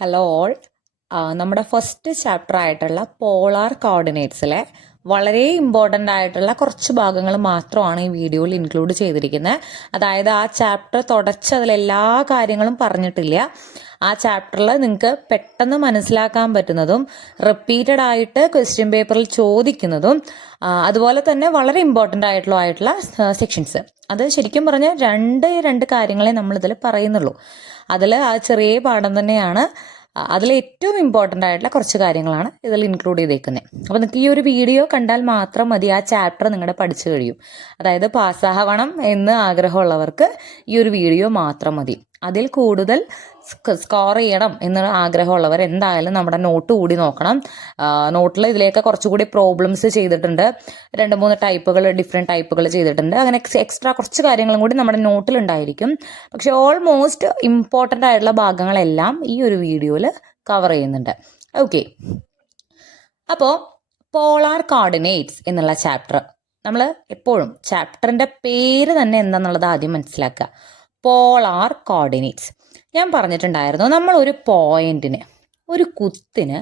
Hello all. നമ്മുടെ first chapter ആയിട്ടുള്ള polar കോർഡിനേറ്റ്സിലെ വളരെ ഇമ്പോർട്ടൻ്റ് ആയിട്ടുള്ള കുറച്ച് ഭാഗങ്ങൾ മാത്രമാണ് ഈ വീഡിയോയിൽ ഇൻക്ലൂഡ് ചെയ്തിരിക്കുന്നത്. അതായത് ആ ചാപ്റ്റർ തുടച്ച് അതിലെല്ലാ കാര്യങ്ങളും പറഞ്ഞിട്ടില്ല. ആ ചാപ്റ്ററിൽ നിങ്ങൾക്ക് പെട്ടെന്ന് മനസ്സിലാക്കാൻ പറ്റുന്നതും റിപ്പീറ്റഡ് ആയിട്ട് ക്വസ്റ്റ്യൻ പേപ്പറിൽ ചോദിക്കുന്നതും അതുപോലെ തന്നെ വളരെ ഇമ്പോർട്ടൻ്റ് ആയിട്ടുള്ള സെക്ഷൻസ്. അത് ശരിക്കും പറഞ്ഞാൽ രണ്ട് കാര്യങ്ങളെ നമ്മളിതിൽ പറയുന്നുള്ളൂ. അതിൽ ആ ചെറിയ പാഠം തന്നെയാണ്. അതിൽ ഏറ്റവും ഇമ്പോർട്ടൻ്റ് ആയിട്ടുള്ള കുറച്ച് കാര്യങ്ങളാണ് ഇതിൽ ഇൻക്ലൂഡ് ചെയ്തേക്കുന്നത്. അപ്പോൾ നിങ്ങൾക്ക് ഈ ഒരു വീഡിയോ കണ്ടാൽ മാത്രം മതി, ആ ചാപ്റ്റർ നിങ്ങളുടെ പഠിച്ചു കഴിയും. അതായത് പാസ്സാവണം എന്ന് ആഗ്രഹമുള്ളവർക്ക് ഈ ഒരു വീഡിയോ മാത്രം മതി. അതിൽ കൂടുതൽ സ്കോർ ചെയ്യണം എന്ന് ആഗ്രഹമുള്ളവർ എന്തായാലും നമ്മുടെ നോട്ട് കൂടി നോക്കണം. നോട്ടിൽ ഇതിലേക്ക് കുറച്ചുകൂടി പ്രോബ്ലംസ് ചെയ്തിട്ടുണ്ട്. 2-3 ടൈപ്പുകൾ, ഡിഫറെൻറ്റ് ടൈപ്പുകൾ ചെയ്തിട്ടുണ്ട്. അങ്ങനെ എക്സ്ട്രാ കുറച്ച് കാര്യങ്ങളും കൂടി നമ്മുടെ നോട്ടിലുണ്ടായിരിക്കും. പക്ഷെ ഓൾമോസ്റ്റ് ഇമ്പോർട്ടൻ്റ് ആയിട്ടുള്ള ഭാഗങ്ങളെല്ലാം ഈ ഒരു വീഡിയോയിൽ കവർ ചെയ്യുന്നുണ്ട്. ഓക്കെ, അപ്പോൾ പോളാർ കോർഡിനേറ്റ്സ് എന്നുള്ള ചാപ്റ്റർ നമ്മൾ എപ്പോഴും ചാപ്റ്ററിൻ്റെ പേര് തന്നെ എന്താണെന്നുള്ളത് ആദ്യം മനസ്സിലാക്കുക. Polar coordinates. ഞാൻ പറഞ്ഞിട്ടുണ്ടായിരുന്നു, നമ്മൾ ഒരു പോയിന്റിന്, ഒരു കുത്തിന്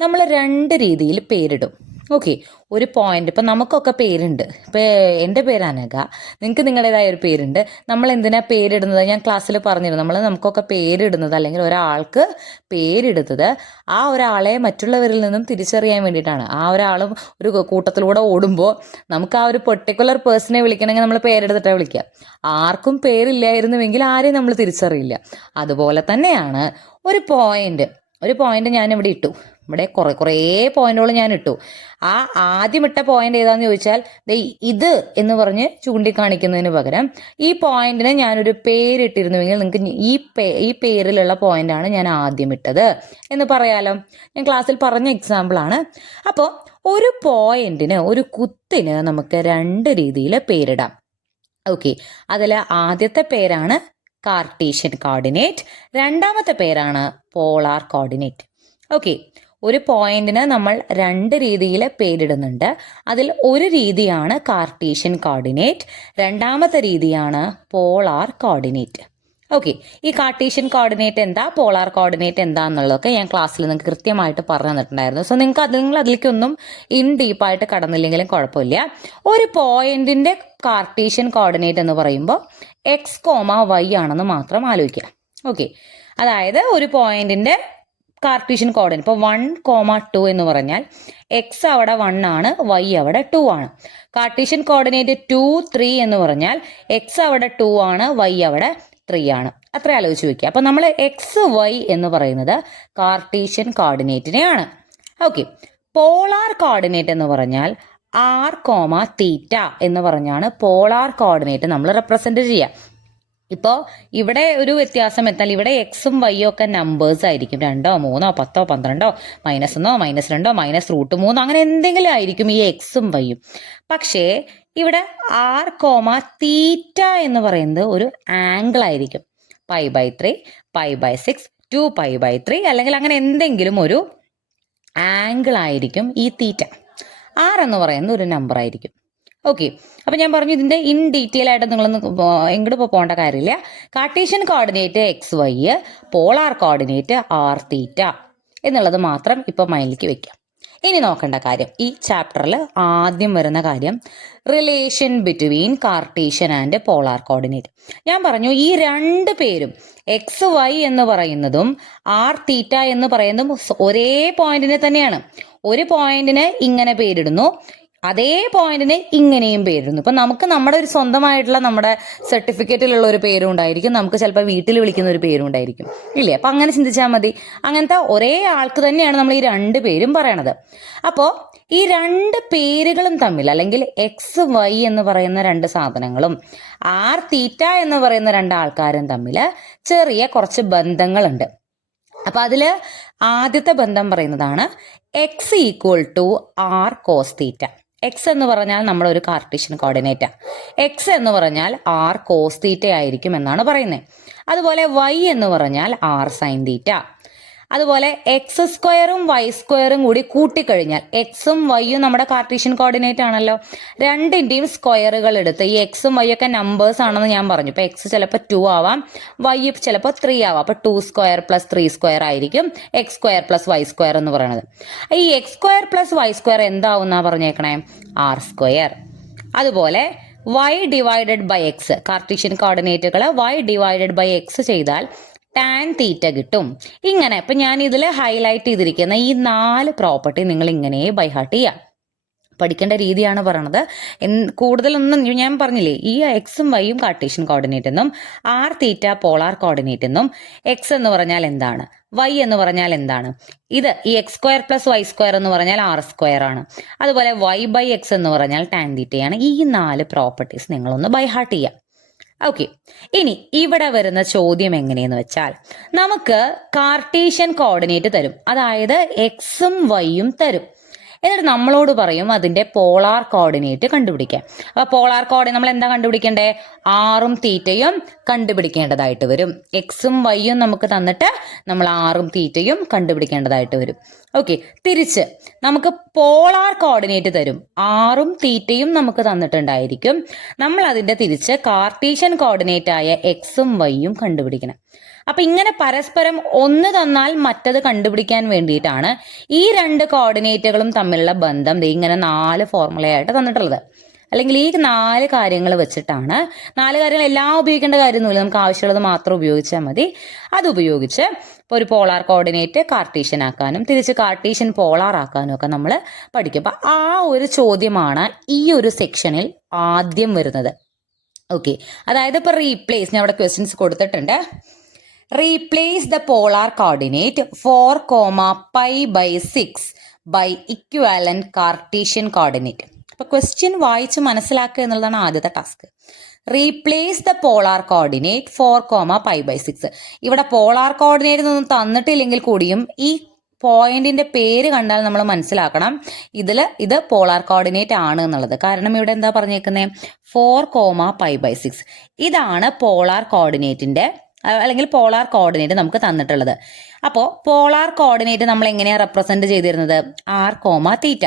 നമ്മൾ 2 രീതിയിൽ പേരിടും. ഓക്കെ, ഒരു പോയിന്റ്, ഇപ്പം നമുക്കൊക്കെ പേരുണ്ട്. ഇപ്പം എൻ്റെ പേര് അനഘ, നിങ്ങൾക്ക് നിങ്ങളുടേതായ ഒരു പേരുണ്ട്. നമ്മൾ എന്തിനാ പേരിടുന്നത്? ഞാൻ ക്ലാസ്സിൽ പറഞ്ഞിരുന്നു, നമുക്കൊക്കെ പേരിടുന്നത്, അല്ലെങ്കിൽ ഒരാൾക്ക് പേരിടുന്നത് ആ ഒരാളെ മറ്റുള്ളവരിൽ നിന്നും തിരിച്ചറിയാൻ വേണ്ടിയിട്ടാണ്. ആ ഒരാളും ഒരു കൂട്ടത്തിലൂടെ ഓടുമ്പോൾ നമുക്ക് ആ ഒരു പെർട്ടിക്കുലർ പേഴ്സണെ വിളിക്കണമെങ്കിൽ നമ്മൾ പേരെടുത്തിട്ടാണ് വിളിക്കുക. ആർക്കും പേരില്ലായിരുന്നുവെങ്കിൽ ആരെയും നമ്മൾ തിരിച്ചറിയില്ല. അതുപോലെ തന്നെയാണ് ഒരു പോയിന്റ് ഞാനിവിടെ ഇട്ടു. ഇവിടെ കുറേ പോയിന്റുകൾ ഞാൻ ഇട്ടു. ആ ആദ്യം ഇട്ട പോയിന്റ് ഏതാന്ന് ചോദിച്ചാൽ ഇത് എന്ന് പറഞ്ഞ് ചൂണ്ടിക്കാണിക്കുന്നതിന് പകരം ഈ പോയിന്റിന് ഞാനൊരു പേരിട്ടിരുന്നുവെങ്കിൽ നിങ്ങൾക്ക് ഈ പേരിലുള്ള പോയിന്റാണ് ഞാൻ ആദ്യം ഇട്ടത് എന്ന് പറയാലോ. ഞാൻ ക്ലാസ്സിൽ പറഞ്ഞ എക്സാമ്പിളാണ്. അപ്പോൾ ഒരു പോയിന്റിന്, ഒരു കുത്തിന് നമുക്ക് 2 രീതിയിൽ പേരിടാം. ഓക്കെ, അതിൽ ആദ്യത്തെ പേരാണ് കാർട്ടീഷ്യൻ കോർഡിനേറ്റ്, രണ്ടാമത്തെ പേരാണ് പോളാർ കോർഡിനേറ്റ്. ഓക്കെ, ഒരു പോയിന്റിന് നമ്മൾ 2 രീതിയിൽ പേരിടുന്നുണ്ട്. അതിൽ ഒരു രീതിയാണ് കാർട്ടീഷ്യൻ കോർഡിനേറ്റ്, രണ്ടാമത്തെ രീതിയാണ് പോളാർ കോർഡിനേറ്റ്. ഓക്കെ, ഈ കാർട്ടീഷ്യൻ കോർഡിനേറ്റ് എന്താ, പോളാർ കോർഡിനേറ്റ് എന്താന്നുള്ളതൊക്കെ ഞാൻ ക്ലാസ്സിൽ നിങ്ങൾക്ക് കൃത്യമായിട്ട് പറഞ്ഞു തന്നിട്ടുണ്ടായിരുന്നു. സോ നിങ്ങൾ അതിലേക്കൊന്നും ഇൻ ഡീപ്പായിട്ട് കടന്നില്ലെങ്കിലും കുഴപ്പമില്ല. ഒരു പോയിന്റിന്റെ കാർട്ടീഷ്യൻ കോർഡിനേറ്റ് എന്ന് പറയുമ്പോൾ x, y ആണെന്ന് മാത്രം ആലോചിക്കുക. ഓക്കെ, അതായത് ഒരു പോയിന്റിന്റെ കാർട്ടീഷ്യൻ കോർഡിനേറ്റ് ഇപ്പോൾ 1, 2 എന്ന് പറഞ്ഞാൽ എക്സ് അവിടെ 1 ആണ്, y അവിടെ 2 ആണ്. കാർട്ടീഷ്യൻ കോർഡിനേറ്റ് 2, 3 എന്ന് പറഞ്ഞാൽ എക്സ് അവിടെ 2 ആണ്, y അവിടെ 3 ആണ്. അത്ര ആലോചിച്ച് വയ്ക്കുക. അപ്പം നമ്മൾ XY എന്ന് പറയുന്നത് കാർട്ടീഷ്യൻ കോർഡിനേറ്റിനെയാണ്. ഓക്കെ, പോളാർ കോർഡിനേറ്റ് എന്ന് പറഞ്ഞാൽ r, എന്ന് പറഞ്ഞാണ് പോളാർ കോർഡിനേറ്റ് നമ്മൾ റെപ്രസെന്റ് ചെയ്യുക. ഇപ്പോൾ ഇവിടെ ഒരു വ്യത്യാസം എത്താൻ, ഇവിടെ എക്സും വൈയും ഒക്കെ നമ്പേഴ്സ് ആയിരിക്കും. 2, 3, 10, 12, -1, -2, -√3 അങ്ങനെ എന്തെങ്കിലും ആയിരിക്കും ഈ എക്സും വൈയും. പക്ഷേ ഇവിടെ r, എന്ന് പറയുന്നത് ഒരു ആംഗിൾ ആയിരിക്കും. π/3, π/6, 2π/3 അല്ലെങ്കിൽ അങ്ങനെ എന്തെങ്കിലും ഒരു ആംഗിൾ ആയിരിക്കും ഈ തീറ്റ. r എന്ന് പറയുന്നത് ഒരു നമ്പർ ആയിരിക്കും. ഓക്കെ, അപ്പം ഞാൻ പറഞ്ഞു ഇതിൻ്റെ ഇൻ ഡീറ്റെയിൽ ആയിട്ട് നിങ്ങളൊന്ന് എങ്ങോട്ട് പോകേണ്ട കാര്യമില്ല. Cartesian coordinate XY, polar coordinate r എന്നുള്ളത് മാത്രം ഇപ്പം മൈൻഡിലേക്ക് വെക്കാം. ഇനി നോക്കേണ്ട കാര്യം, ഈ ചാപ്റ്ററിൽ ആദ്യം വരുന്ന കാര്യം relation between Cartesian and polar coordinate. ഞാൻ പറഞ്ഞു ഈ 2 പേരും XY എന്ന് പറയുന്നതും r എന്ന് പറയുന്നതും ഒരേ പോയിന്റിനെ തന്നെയാണ്. ഒരു പോയിന്റിന് ഇങ്ങനെ പേരിടുന്നു, അതേ പോയിന്റിന് ഇങ്ങനെയും പേരിടുന്നു. ഇപ്പം നമുക്ക് നമ്മുടെ ഒരു സ്വന്തമായിട്ടുള്ള നമ്മുടെ സർട്ടിഫിക്കറ്റിലുള്ള ഒരു പേരും ഉണ്ടായിരിക്കും, നമുക്ക് ചിലപ്പോൾ വീട്ടിൽ വിളിക്കുന്ന ഒരു പേരും ഉണ്ടായിരിക്കും, ഇല്ലേ? അപ്പം അങ്ങനെ ചിന്തിച്ചാൽ മതി. അങ്ങനത്തെ ഒരേ ആൾക്ക് തന്നെയാണ് നമ്മൾ ഈ 2 പേരും പറയണത്. അപ്പോൾ ഈ 2 പേരുകളും തമ്മിൽ, അല്ലെങ്കിൽ XY എന്ന് പറയുന്ന 2 സാധനങ്ങളും r എന്ന് പറയുന്ന 2 ആൾക്കാരും തമ്മിൽ ചെറിയ കുറച്ച് ബന്ധങ്ങളുണ്ട്. അപ്പം അതിൽ ആദ്യത്തെ ബന്ധം പറയുന്നതാണ് x = r cos θ. എക്സ് എന്ന് പറഞ്ഞാൽ നമ്മുടെ ഒരു കാർട്ടീഷ്യൻ കോർഡിനേറ്റാ. എക്സ് എന്ന് പറഞ്ഞാൽ r cos θ ആയിരിക്കും എന്നാണ് പറയുന്നത്. അതുപോലെ y എന്ന് പറഞ്ഞാൽ r sin θ. അതുപോലെ എക്സ് സ്ക്വയറും വൈ സ്ക്വയറും കൂടി കൂട്ടിക്കഴിഞ്ഞാൽ, എക്സും വൈയും നമ്മുടെ കാർട്ടീഷ്യൻ കോർഡിനേറ്റ് ആണല്ലോ, രണ്ടിൻ്റെയും സ്ക്വയറുകൾ എടുത്ത്, ഈ എക്സും വൈ ഒക്കെ നമ്പേഴ്സ് ആണെന്ന് ഞാൻ പറഞ്ഞു. ഇപ്പൊ എക്സ് ചിലപ്പോൾ 2 ആവാം, വൈ ചിലപ്പോൾ 3 ആവാം. അപ്പൊ 2 സ്ക്വയർ പ്ലസ് 3 സ്ക്വയർ ആയിരിക്കും x square plus y square എന്ന് പറയുന്നത്. ഈ x square plus y square എന്താവും എന്നാ പറഞ്ഞേക്കണേ? R square. അതുപോലെ y divided by x, Cartesian കോർഡിനേറ്റുകൾ y ഡിവൈഡഡ് ബൈ എക്സ് ചെയ്താൽ ടാൻ തീറ്റ കിട്ടും. ഇങ്ങനെ ഇപ്പൊ ഞാൻ ഇതിൽ ഹൈലൈറ്റ് ചെയ്തിരിക്കുന്ന ഈ 4 പ്രോപ്പർട്ടി നിങ്ങൾ ഇങ്ങനെ ബൈ ഹാർട്ട് ചെയ്യാം. പഠിക്കേണ്ട രീതിയാണ് പറയണത്. കൂടുതലൊന്നും ഞാൻ പറഞ്ഞില്ലേ, ഈ എക്സും വൈയും കാർട്ടീഷ്യൻ കോർഡിനേറ്റ് എന്നും ആർ തീറ്റ പോളാർ കോർഡിനേറ്റ് എന്നും, എക്സ് എന്ന് പറഞ്ഞാൽ എന്താണ്, വൈ എന്ന് പറഞ്ഞാൽ എന്താണ്, ഇത് ഈ x square plus y square എന്ന് പറഞ്ഞാൽ ആർ സ്ക്വയർ ആണ്, അതുപോലെ വൈ ബൈ എക്സ് എന്ന് പറഞ്ഞാൽ ടാൻ തീറ്റയാണ്. ഈ 4 പ്രോപ്പർട്ടീസ് നിങ്ങളൊന്ന് ബൈ ഹാർട്ട് ചെയ്യാം. ഓക്കെ, ഇനി ഇവിടെ വരുന്ന ചോദ്യം എങ്ങനെയെന്ന് വെച്ചാൽ, നമുക്ക് കാർട്ടീഷ്യൻ കോർഡിനേറ്റ് തരും, അതായത് എക്സും വൈയും തരും. എന്നിട്ട് നമ്മളോട് പറയും അതിന്റെ പോളാർ കോർഡിനേറ്റ് കണ്ടുപിടിക്കാൻ. അപ്പൊ പോളാർ കോർഡിനേറ്റ് നമ്മൾ എന്താ കണ്ടുപിടിക്കണ്ടേ? ആറും തീറ്റയും കണ്ടുപിടിക്കേണ്ടതായിട്ട് വരും. എക്സും വൈയും നമുക്ക് തന്നിട്ട് നമ്മൾ ആറും തീറ്റയും കണ്ടുപിടിക്കേണ്ടതായിട്ട് വരും. ഓക്കെ, തിരിച്ച് നമുക്ക് പോളാർ കോർഡിനേറ്റ് തരും, ആറും തീറ്റയും നമുക്ക് തന്നിട്ടുണ്ടായിരിക്കും. നമ്മൾ അതിന്റെ തിരിച്ച് കാർട്ടീഷ്യൻ കോർഡിനേറ്റ് ആയ എക്സും വൈയും കണ്ടുപിടിക്കണം. അപ്പൊ ഇങ്ങനെ പരസ്പരം ഒന്ന് തന്നാൽ മറ്റത് കണ്ടുപിടിക്കാൻ വേണ്ടിയിട്ടാണ് ഈ 2 കോർഡിനേറ്റുകളും തമ്മിലുള്ള ബന്ധം ഇങ്ങനെ 4 ഫോർമുലയായിട്ട് തന്നിട്ടുള്ളത്. അല്ലെങ്കിൽ ഈ 4 കാര്യങ്ങൾ വെച്ചിട്ടാണ്, 4 കാര്യങ്ങൾ എല്ലാം ഉപയോഗിക്കേണ്ട കാര്യമൊന്നുമില്ല, നമുക്ക് ആവശ്യമുള്ളത് മാത്രം ഉപയോഗിച്ചാൽ മതി. അത് ഉപയോഗിച്ച് ഇപ്പോൾ ഒരു പോളാർ കോർഡിനേറ്റ് കാർട്ടീഷ്യൻ ആക്കാനും തിരിച്ച് കാർട്ടീഷ്യൻ പോളാർ ആക്കാനും ഒക്കെ നമ്മൾ പഠിക്കും. അപ്പം ആ ഒരു ചോദ്യമാണ് ഈ ഒരു സെക്ഷനിൽ ആദ്യം വരുന്നത്. ഓക്കെ, അതായത് ഇപ്പോൾ റീപ്ലേസ്, ഞാൻ അവിടെ ക്വസ്റ്റ്യൻസ് കൊടുത്തിട്ടുണ്ട്. Replace the polar coordinate 4, pi by 6 by equivalent Cartesian coordinate. അപ്പൊ ക്വസ്റ്റ്യൻ വായിച്ച് മനസ്സിലാക്കുക എന്നുള്ളതാണ് ആദ്യത്തെ task. Replace the polar coordinate 4, pi by 6. ഇവിടെ പോളാർ കോർഡിനേറ്റ് ഒന്നും തന്നിട്ടില്ലെങ്കിൽ കൂടിയും ഈ പോയിന്റിന്റെ പേര് കണ്ടാൽ നമ്മൾ മനസ്സിലാക്കണം ഇത് പോളാർ കോർഡിനേറ്റ് ആണ് എന്നുള്ളത്. കാരണം ഇവിടെ എന്താ പറഞ്ഞേക്കുന്നത്? 4, pi by 6. ഇതാണ് പോളാർ കോർഡിനേറ്റിന്റെ അല്ലെങ്കിൽ പോളാർ കോർഡിനേറ്റ് നമുക്ക് തന്നിട്ടുള്ളത്. അപ്പോൾ പോളാർ കോർഡിനേറ്റ് നമ്മൾ എങ്ങനെയാണ് റെപ്രസെന്റ് ചെയ്തിരുന്നത്? R comma theta.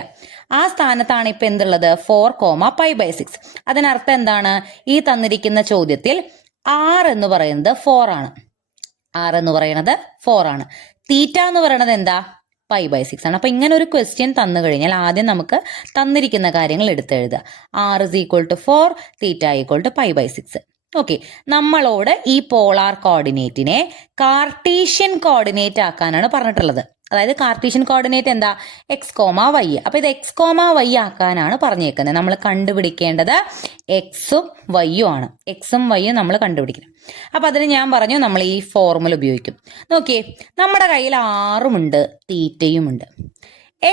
ആ സ്ഥാനത്താണ് ഇപ്പൊ എന്തുള്ളത്? 4, pi by 6. അതിനർത്ഥം എന്താണ്? ഈ തന്നിരിക്കുന്ന ചോദ്യത്തിൽ ആർ എന്ന് പറയുന്നത് 4 ആണ്. ആർ എന്ന് പറയുന്നത് 4 ആണ്. തീറ്റ എന്ന് പറയുന്നത് എന്താ? pi by 6 ആണ്. അപ്പൊ ഇങ്ങനെ ഒരു ക്വസ്റ്റ്യൻ തന്നു കഴിഞ്ഞാൽ ആദ്യം നമുക്ക് തന്നിരിക്കുന്ന കാര്യങ്ങൾ എടുത്തെഴുതുക. R is equal to 4, theta equal to pi by 6. Okay, നമ്മളോട് ഈ പോളാർ കോർഡിനേറ്റിനെ കാർട്ടീഷ്യൻ കോർഡിനേറ്റ് ആക്കാനാണ് പറഞ്ഞിട്ടുള്ളത്. അതായത് കാർട്ടീഷ്യൻ കോർഡിനേറ്റ് എന്താ? X comma y. അപ്പൊ ഇത് എക്സ് കോമ വൈ ആക്കാനാണ് പറഞ്ഞേക്കുന്നത്. നമ്മൾ കണ്ടുപിടിക്കേണ്ടത് എക്സും വൈയും ആണ്. എക്സും വൈയും നമ്മൾ കണ്ടുപിടിക്കണം. അപ്പൊ അതിന് ഞാൻ പറഞ്ഞു നമ്മൾ ഈ ഫോർമുല ഉപയോഗിക്കും. നോക്കിയേ, നമ്മുടെ കയ്യിൽ ആറുമുണ്ട്, തീറ്റയുമുണ്ട്.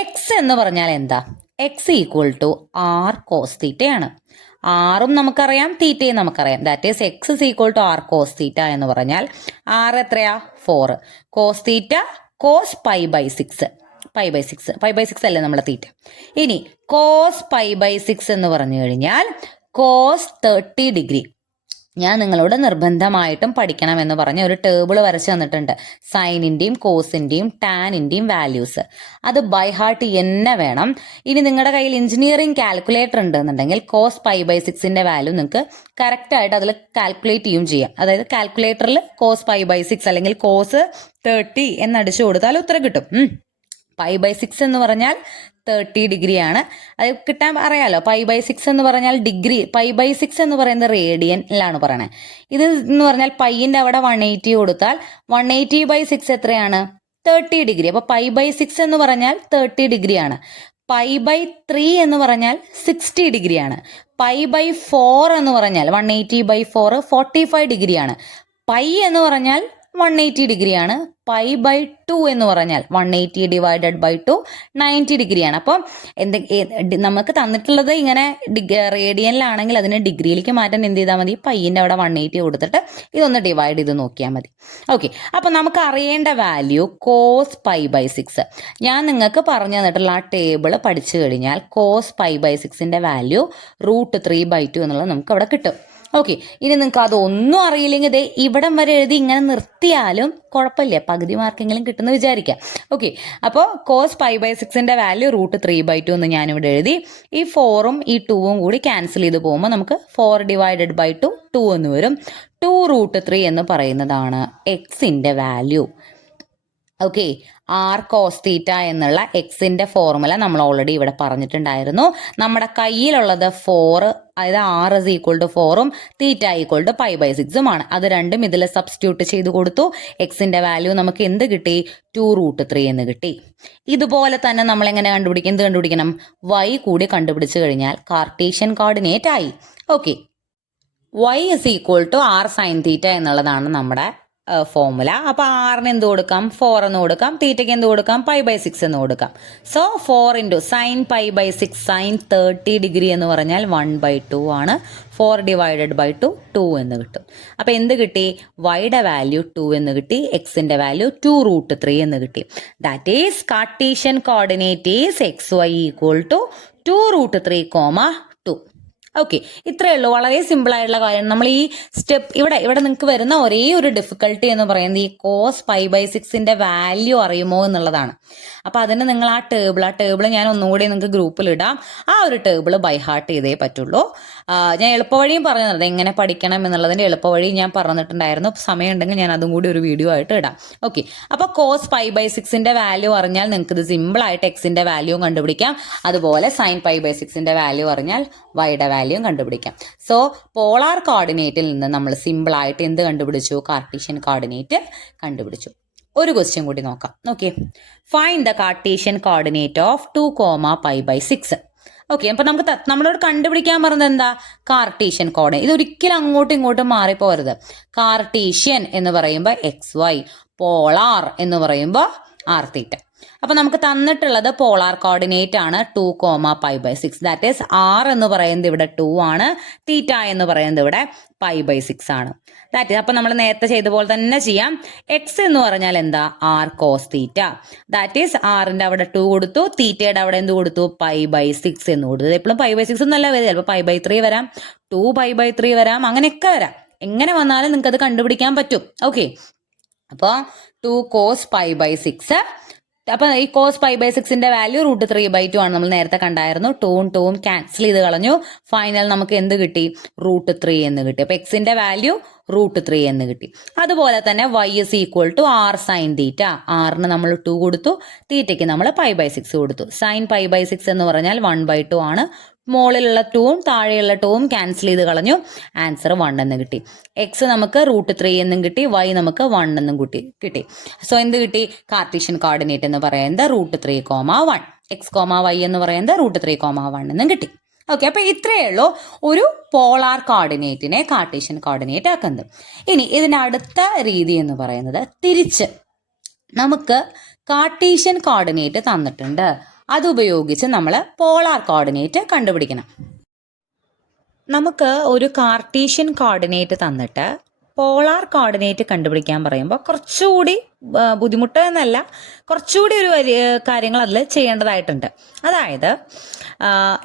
എക്സ് എന്ന് പറഞ്ഞാൽ എന്താ? X equal to r cos തീറ്റയാണ്. ആറും നമുക്കറിയാം, തീറ്റയും നമുക്കറിയാം. That is x is equal to r cos theta എന്ന് പറഞ്ഞാൽ ആർ എത്രയാ? 4. Cos theta cos pi by 6. Pi by 6 അല്ലേ നമ്മളെ തീറ്റ. ഇനി കോസ് പൈ ബൈ 6 എന്ന് പറഞ്ഞു കഴിഞ്ഞാൽ കോസ് 30 ഡിഗ്രി. ഞാൻ നിങ്ങളോട് നിർബന്ധമായിട്ടും പഠിക്കണം എന്ന് പറഞ്ഞ ഒരു ടേബിൾ വരച്ച് തന്നിട്ടുണ്ട്. സൈനിന്റെയും കോസിന്റെയും ടാനിന്റെയും വാല്യൂസ്. അത് ബൈ ഹാർട്ട് തന്നെ വേണം. ഇനി നിങ്ങളുടെ കയ്യിൽ എഞ്ചിനീയറിംഗ് കാൽക്കുലേറ്റർ ഉണ്ടെന്നുണ്ടെങ്കിൽ കോസ് പൈ ബൈ 6ന്റെ വാല്യൂ നിങ്ങൾക്ക് കറക്റ്റ് ആയിട്ട് അതിൽ കാൽക്കുലേറ്റ് ചെയ്യും ചെയ്യാം. അതായത് കാൽക്കുലേറ്ററിൽ കോസ് പൈ ബൈ 6 അല്ലെങ്കിൽ കോസ് 30 എന്നടിച്ചു കൊടുത്താൽ ഉത്തരം കിട്ടും. പൈ ബൈ 6 എന്ന് പറഞ്ഞാൽ 30 ഡിഗ്രിയാണ്. അത് കിട്ടാൻ അറിയാലോ. പൈ ബൈ 6 എന്ന് പറഞ്ഞാൽ ഡിഗ്രി. പൈ ബൈ 6 എന്ന് പറയുന്നത് റേഡിയനിലാണ് പറയണേ. ഇത് എന്ന് പറഞ്ഞാൽ പൈൻ്റെ അവിടെ 180 കൊടുത്താൽ 180 ബൈ 6 എത്രയാണ്? 30 ഡിഗ്രി. അപ്പൊ പൈ ബൈ 6 എന്ന് പറഞ്ഞാൽ 30 ഡിഗ്രിയാണ്. പൈ ബൈ 3 എന്ന് പറഞ്ഞാൽ 60 ഡിഗ്രിയാണ്. പൈ ബൈ 4 എന്ന് പറഞ്ഞാൽ 180 ബൈ 4 45 ഡിഗ്രിയാണ്. പൈ എന്ന് പറഞ്ഞാൽ 180 ഡിഗ്രിയാണ്. പൈ ബൈ 2 എന്ന് പറഞ്ഞാൽ 180 ഡിവൈഡഡ് ബൈ 2 90 ഡിഗ്രിയാണ്. അപ്പം നമുക്ക് തന്നിട്ടുള്ളത് ഇങ്ങനെ റേഡിയനിലാണെങ്കിൽ അതിനെ ഡിഗ്രിയിലേക്ക് മാറ്റാൻ എന്ത് ചെയ്താൽ മതി? പൈൻ്റെ അവിടെ 180 കൊടുത്തിട്ട് ഇതൊന്ന് ഡിവൈഡ് ചെയ്ത് നോക്കിയാൽ മതി. ഓക്കെ, അപ്പം നമുക്ക് അറിയേണ്ട വാല്യൂ കോസ് പൈ ബൈ 6. ഞാൻ നിങ്ങൾക്ക് പറഞ്ഞു തന്നിട്ടുള്ള ആ ടേബിൾ പഠിച്ചു കഴിഞ്ഞാൽ കോസ് പൈ ബൈ 6ന്റെ വാല്യൂ √3/2 എന്നുള്ളത് നമുക്ക് അവിടെ കിട്ടും. ഓക്കെ, ഇനി നിങ്ങൾക്ക് അതൊന്നും അറിയില്ലെങ്കിൽ ദേ ഇവിടം വരെ എഴുതി ഇങ്ങനെ നിർത്തിയാലും കുഴപ്പമില്ല, പകുതി മാർക്കെങ്കിലും കിട്ടുമെന്ന് വിചാരിക്കാം. ഓക്കെ, അപ്പോൾ കോസ് π/6ന്റെ വാല്യൂ √3/2 എന്ന് ഞാനിവിടെ എഴുതി. ഈ 4ഉം ഈ 2ഉം കൂടി ക്യാൻസൽ ചെയ്ത് പോകുമ്പോൾ നമുക്ക് 4/2 2 എന്ന് വരും. 2√3 എന്ന് പറയുന്നതാണ് എക്സിൻ്റെ value. Okay, r cos theta എന്നുള്ള എക്സിന്റെ ഫോർമുല നമ്മൾ ഓൾറെഡി ഇവിടെ പറഞ്ഞിട്ടുണ്ടായിരുന്നു. നമ്മുടെ കയ്യിലുള്ളത് 4, അതായത് ആർ ഇസ് ഈക്വൽ ടു 4ഉം തീറ്റ ഈക്വൽ ടു π/6ഉം ആണ്. അത് രണ്ടും ഇതിൽ സബ്സ്റ്റിറ്റ്യൂട്ട് ചെയ്ത് കൊടുത്തു. എക്സിന്റെ വാല്യൂ നമുക്ക് എന്ത് കിട്ടി? 2√3 എന്ന് കിട്ടി. ഇതുപോലെ തന്നെ നമ്മൾ എങ്ങനെ കണ്ടുപിടിക്കും? എന്ത് കണ്ടുപിടിക്കണം? y കൂടി കണ്ടുപിടിച്ചു കഴിഞ്ഞാൽ കാർട്ടീഷ്യൻ കോർഡിനേറ്റ് ആയി. Okay, y is equal to r sine theta എന്നുള്ളതാണ് നമ്മുടെ ഫോർമുല. അപ്പോൾ ആറിന് എന്ത് കൊടുക്കാം? 4 എന്ന് കൊടുക്കാം. തീറ്റയ്ക്ക് എന്ത് കൊടുക്കാം? π/6 എന്ന് കൊടുക്കാം. So 4 into sine π/6 sine 30 degree എന്ന് പറഞ്ഞാൽ 1/2 ആണ്. 4/2 2 എന്ന് കിട്ടും. അപ്പോൾ എന്ത് കിട്ടി? വൈയുടെ വാല്യൂ 2 എന്ന് കിട്ടി, എക്സിൻ്റെ വാല്യൂ 2√3 എന്ന് കിട്ടി. That is Cartesian coordinate is xy equal to 2√3, 2. Okay, ഇത്രയേ ഉള്ളൂ. വളരെ സിമ്പിൾ ആയിട്ടുള്ള കാര്യം. നമ്മൾ ഈ സ്റ്റെപ്പ് ഇവിടെ നിങ്ങൾക്ക് വരുന്ന ഒരേ ഒരു ഡിഫിക്കൽട്ടി എന്ന് പറയുന്നത് ഈ കോസ് π/6ന്റെ വാല്യൂ അറിയുമോ എന്നുള്ളതാണ്. അപ്പോൾ അതിന് നിങ്ങൾ ആ ടേബിൾ ഞാൻ ഒന്നുകൂടി നിങ്ങൾക്ക് ഗ്രൂപ്പിൽ ഇടാം. ആ ഒരു ടേബിൾ ബൈ ഹാർട്ട് ചെയ്തേ പറ്റുള്ളൂ. ഞാൻ എളുപ്പവഴിയും പറഞ്ഞു തന്നത് എങ്ങനെ പഠിക്കണം എന്നുള്ളതിൻ്റെ എളുപ്പവഴി ഞാൻ പറഞ്ഞിട്ടുണ്ടായിരുന്നു. സമയം ഉണ്ടെങ്കിൽ ഞാൻ അതും കൂടി ഒരു വീഡിയോ ആയിട്ട് ഇടാം. ഓക്കെ, അപ്പോൾ കോസ് π/6ന്റെ വാല്യൂ അറിഞ്ഞാൽ നിങ്ങൾക്ക് ഇത് സിമ്പിളായിട്ട് എക്സിൻ്റെ വാല്യൂ കണ്ടുപിടിക്കാം. അതുപോലെ സൈൻ π/6ന്റെ വാല്യൂ അറിഞ്ഞാൽ വൈയുടെ വാല്യൂ കണ്ടുപിടിക്കാം. സോ പോളാർ കോർഡിനേറ്റിൽ നിന്ന് നമ്മൾ സിമ്പിളായിട്ട് എന്ത് കണ്ടുപിടിച്ചു? കാർട്ടീഷ്യൻ കോർഡിനേറ്റ് കണ്ടുപിടിച്ചു. ഒരു ക്വസ്റ്റ്യൻ കൂടി നോക്കാം. Okay, find the Cartesian coordinate of 2, π/6. Okay, അപ്പൊ നമ്മളോട് കണ്ടുപിടിക്കാൻ പറഞ്ഞത് എന്താ? Cartesian coordinate. ഇത് ഒരിക്കലും അങ്ങോട്ടും ഇങ്ങോട്ടും മാറിപ്പോരുത്. കാർട്ടീഷ്യൻ എന്ന് പറയുമ്പോൾ XY, പോളാർ എന്ന് പറയുമ്പോൾ ആർ തീറ്റ. അപ്പൊ നമുക്ക് തന്നിട്ടുള്ളത് പോളാർ കോർഡിനേറ്റ് ആണ് 2, π/6. ദാറ്റ് ഈസ് ആർ എന്ന് പറയുന്നത് ഇവിടെ 2 ആണ്, തീറ്റ എന്ന് പറയുന്നത് ഇവിടെ π/6 ആണ്. ദാറ്റ് ഈസ്, അപ്പൊ നമ്മൾ നേരത്തെ ചെയ്ത പോലെ തന്നെ ചെയ്യാം. എക്സ് എന്ന് പറഞ്ഞാൽ എന്താ? R cos theta. That is ആറിന്റെ അവിടെ 2 കൊടുത്തു, തീറ്റയുടെ അവിടെ എന്ത് കൊടുത്തു? π/6 എന്ന് കൊടുത്തു. എപ്പോഴും π/6 ഒന്നല്ല വരിക, ചിലപ്പോൾ π/3 വരാം, 2π/3 വരാം, അങ്ങനെയൊക്കെ വരാം. എങ്ങനെ വന്നാലും നിങ്ങൾക്ക് അത് കണ്ടുപിടിക്കാൻ പറ്റും. ഓക്കെ, അപ്പോൾ 2 കോസ് π/6. അപ്പൊ ഈ കോസ് π/6ന്റെ വാല്യൂ √3/2 ആണ്. നമ്മൾ നേരത്തെ കണ്ടായിരുന്നു. 2ഉം 2ഉം ക്യാൻസൽ ചെയ്ത് കളഞ്ഞു. ഫൈനൽ നമുക്ക് എന്ത് കിട്ടി? √3 എന്ന് കിട്ടി. അപ്പൊ എക്സിന്റെ വാല്യൂ √3 എന്ന് കിട്ടി. അതുപോലെ തന്നെ y is equal to r sine theta. ആറിന് നമ്മൾ 2 കൊടുത്തു, തീറ്റയ്ക്ക് നമ്മൾ π/6 കൊടുത്തു. സൈൻ π/6 എന്ന് പറഞ്ഞാൽ 1/2 ആണ്. മുകളിലുള്ള 2ഉം താഴെയുള്ള 2ഉം ക്യാൻസൽ ചെയ്ത് കളഞ്ഞു. ആൻസർ 1 എന്ന് കിട്ടി. എക്സ് നമുക്ക് √3 എന്നും കിട്ടി, y നമുക്ക് 1 എന്നും കിട്ടി. സോ എന്ത് കിട്ടി? കാർട്ടീഷ്യൻ കോർഡിനേറ്റ് എന്ന് പറയുന്നത് √3, 1. x, y എന്ന് പറയുന്നത് √3, 1 എന്നും കിട്ടി. ഓക്കെ, അപ്പൊ ഇത്രയേ ഉള്ളൂ ഒരു പോളാർ കോർഡിനേറ്റിനെ കാർട്ടീഷ്യൻ കോർഡിനേറ്റ് ആക്കുന്നത്. ഇനി ഇതിന്റെ അടുത്ത രീതി എന്ന് പറയുന്നത് തിരിച്ച്. നമുക്ക് കാർട്ടീഷ്യൻ കോർഡിനേറ്റ് തന്നിട്ടുണ്ട്, അതുപയോഗിച്ച് നമ്മൾ പോളാർ കോർഡിനേറ്റ് കണ്ടുപിടിക്കണം. നമുക്ക് ഒരു കാർട്ടീഷ്യൻ കോർഡിനേറ്റ് തന്നിട്ട് പോളാർ കോർഡിനേറ്റ് കണ്ടുപിടിക്കാൻ പറയുമ്പോൾ കുറച്ചുകൂടി ബുദ്ധിമുട്ട് എന്നല്ല, കുറച്ചുകൂടി ഒരു കാര്യങ്ങൾ അതിൽ ചെയ്യേണ്ടതായിട്ടുണ്ട്. അതായത്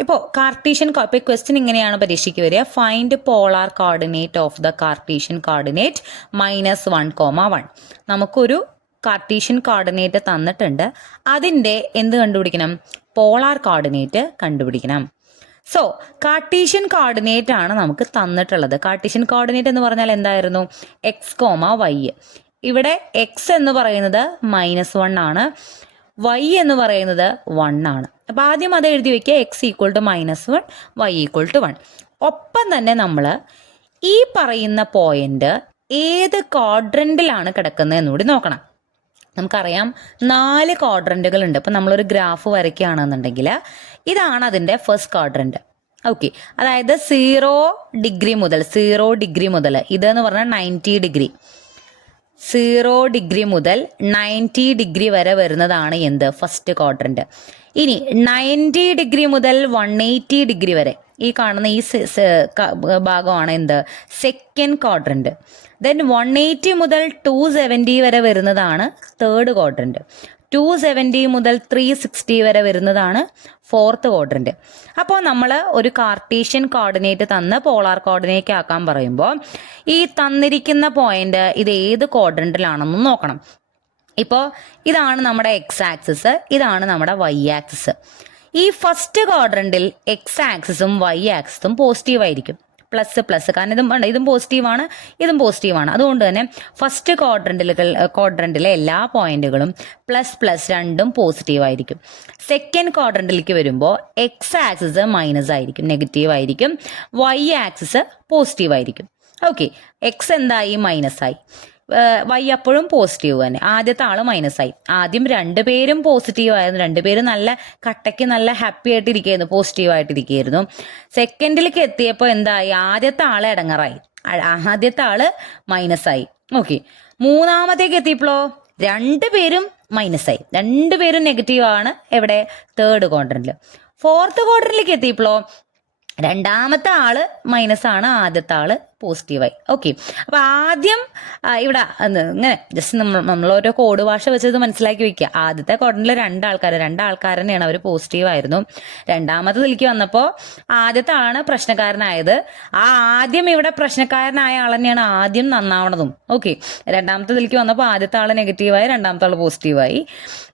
ഇപ്പോൾ കാർട്ടീഷ്യൻ, ഇപ്പോൾ ക്വസ്റ്റ്യൻ ഇങ്ങനെയാണ് പരീക്ഷയ്ക്ക് വരിക: find polar coordinate of the Cartesian coordinate -1, 1. നമുക്കൊരു കാർട്ടീഷ്യൻ കോർഡിനേറ്റ് തന്നിട്ടുണ്ട്, അതിൻ്റെ എന്ത് കണ്ടുപിടിക്കണം? പോളാർ കോർഡിനേറ്റ് കണ്ടുപിടിക്കണം. സോ കാർട്ടീഷ്യൻ കോർഡിനേറ്റ് ആണ് നമുക്ക് തന്നിട്ടുള്ളത്. കാർട്ടീഷ്യൻ കോർഡിനേറ്റ് എന്ന് പറഞ്ഞാൽ എന്തായിരുന്നു? x, y. ഇവിടെ x എന്ന് പറയുന്നത് -1 ആണ്, y എന്ന് പറയുന്നത് 1 ആണ്. അപ്പം ആദ്യം അത് എഴുതി വയ്ക്കുക, x equal to -1, y equal to 1. ഒപ്പം തന്നെ നമ്മൾ ഈ പറയുന്ന പോയിന്റ് ഏത് ക്വാഡ്രന്റിലാണ് കിടക്കുന്നത് എന്നുകൂടി നോക്കണം. നമുക്കറിയാം 4 ക്വാഡ്രന്റുകൾ ഉണ്ട്. അപ്പം നമ്മളൊരു ഗ്രാഫ് വരയ്ക്കുകയാണെന്നുണ്ടെങ്കിൽ ഇതാണ് അതിൻ്റെ ഫസ്റ്റ് ക്വാഡ്രന്റ്. ഓക്കെ, അതായത് 0 ഡിഗ്രി മുതൽ ഇതെന്ന് പറഞ്ഞാൽ 90 ഡിഗ്രി, 0 ഡിഗ്രി മുതൽ 90 ഡിഗ്രി വരെ വരുന്നതാണ് എന്ത്? First quadrant. ഇനി 90 ഡിഗ്രി മുതൽ 180 ഡിഗ്രി വരെ ഈ കാണുന്ന ഈ ഭാഗമാണ് എന്ത്? Second quadrant. ദെൻ 180 മുതൽ 270 വരെ വരുന്നതാണ് തേർഡ് ക്വാഡ്രന്റ്. 270 മുതൽ 360 വരെ വരുന്നതാണ് ഫോർത്ത് ക്വാഡ്രന്റ്. അപ്പോൾ നമ്മൾ ഒരു കാർട്ടീഷ്യൻ കോർഡിനേറ്റ് തന്ന് പോളാർ കോർഡിനേറ്റ് ആക്കാൻ പറയുമ്പോൾ ഈ തന്നിരിക്കുന്ന പോയിന്റ് ഇത് ഏത് ക്വാഡ്രന്റിലാണെന്ന് നോക്കണം. ഇപ്പോൾ ഇതാണ് നമ്മുടെ എക്സ് ആക്സിസ്, ഇതാണ് നമ്മുടെ വൈ ആക്സിസ്. ഈ ഫസ്റ്റ് ക്വാഡ്രന്റിൽ എക്സ് ആക്സിസും വൈ ആക്സിസും പോസിറ്റീവ് ആയിരിക്കും, പ്ലസ് പ്ലസ്, കാരണം ഇതും പോസിറ്റീവാണ് ഇതും പോസിറ്റീവാണ്. അതുകൊണ്ട് തന്നെ ഫസ്റ്റ് ക്വാഡ്രന്റിലെ എല്ലാ പോയിന്റുകളും പ്ലസ് പ്ലസ് രണ്ടും പോസിറ്റീവ് ആയിരിക്കും. സെക്കൻഡ് ക്വാഡ്രന്റിലേക്ക് വരുമ്പോൾ എക്സ് ആക്സിസ് മൈനസ് ആയിരിക്കും, നെഗറ്റീവ് ആയിരിക്കും. വൈ ആക്സിസ് പോസിറ്റീവ് ആയിരിക്കും. ഓക്കെ, എക്സ് എന്തായി? മൈനസ് ആയി. വൈ അപ്പോഴും പോസിറ്റീവ് തന്നെ. ആദ്യത്തെ ആള് മൈനസ് ആയി. ആദ്യം രണ്ടുപേരും പോസിറ്റീവ് ആയിരുന്നു, രണ്ടുപേരും നല്ല കട്ടയ്ക്ക് നല്ല ഹാപ്പി ആയിട്ട് ഇരിക്കുകയായിരുന്നു, പോസിറ്റീവ് ആയിട്ട് ഇരിക്കുകയായിരുന്നു. സെക്കൻഡിലേക്ക് എത്തിയപ്പോൾ എന്തായി? ആദ്യത്തെ ആള് ഇടങ്ങറായി, ആദ്യത്തെ ആള് മൈനസ് ആയി. ഓക്കെ, മൂന്നാമത്തേക്ക് എത്തിയപ്പോഴോ രണ്ടുപേരും മൈനസ് ആയി, രണ്ടുപേരും നെഗറ്റീവ് ആണ്. എവിടെ? തേർഡ് ക്വാഡ്രന്റിൽ. ഫോർത്ത് ക്വാഡ്രന്റിലേക്ക് എത്തിയപ്പോഴോ രണ്ടാമത്തെ ആള് മൈനസ് ആണ്, ആദ്യത്തെ ആള് പോസിറ്റീവായി. ഓക്കെ, അപ്പൊ ആദ്യം ഇവിടെ ഇങ്ങനെ ജസ്റ്റ് നമ്മൾ ഓരോ കോഡ് ഭാഷ വെച്ചത് മനസ്സിലാക്കി വെക്കുക. ആദ്യത്തെ ക്വാഡ്രന്റിൽ രണ്ടാൾക്കാർ തന്നെയാണ്, അവർ പോസിറ്റീവ് ആയിരുന്നു. രണ്ടാമത്തേതിലേക്ക് വന്നപ്പോൾ ആദ്യത്തെ ആളാണ് പ്രശ്നക്കാരനായത്. ആ ആദ്യം ഇവിടെ പ്രശ്നക്കാരനായ ആൾ തന്നെയാണ് ആദ്യം നന്നാവണതും. ഓക്കെ, രണ്ടാമത്തേതിലേക്ക് വന്നപ്പോൾ ആദ്യത്തെ ആള് നെഗറ്റീവായി, രണ്ടാമത്തെ ആള് പോസിറ്റീവായി.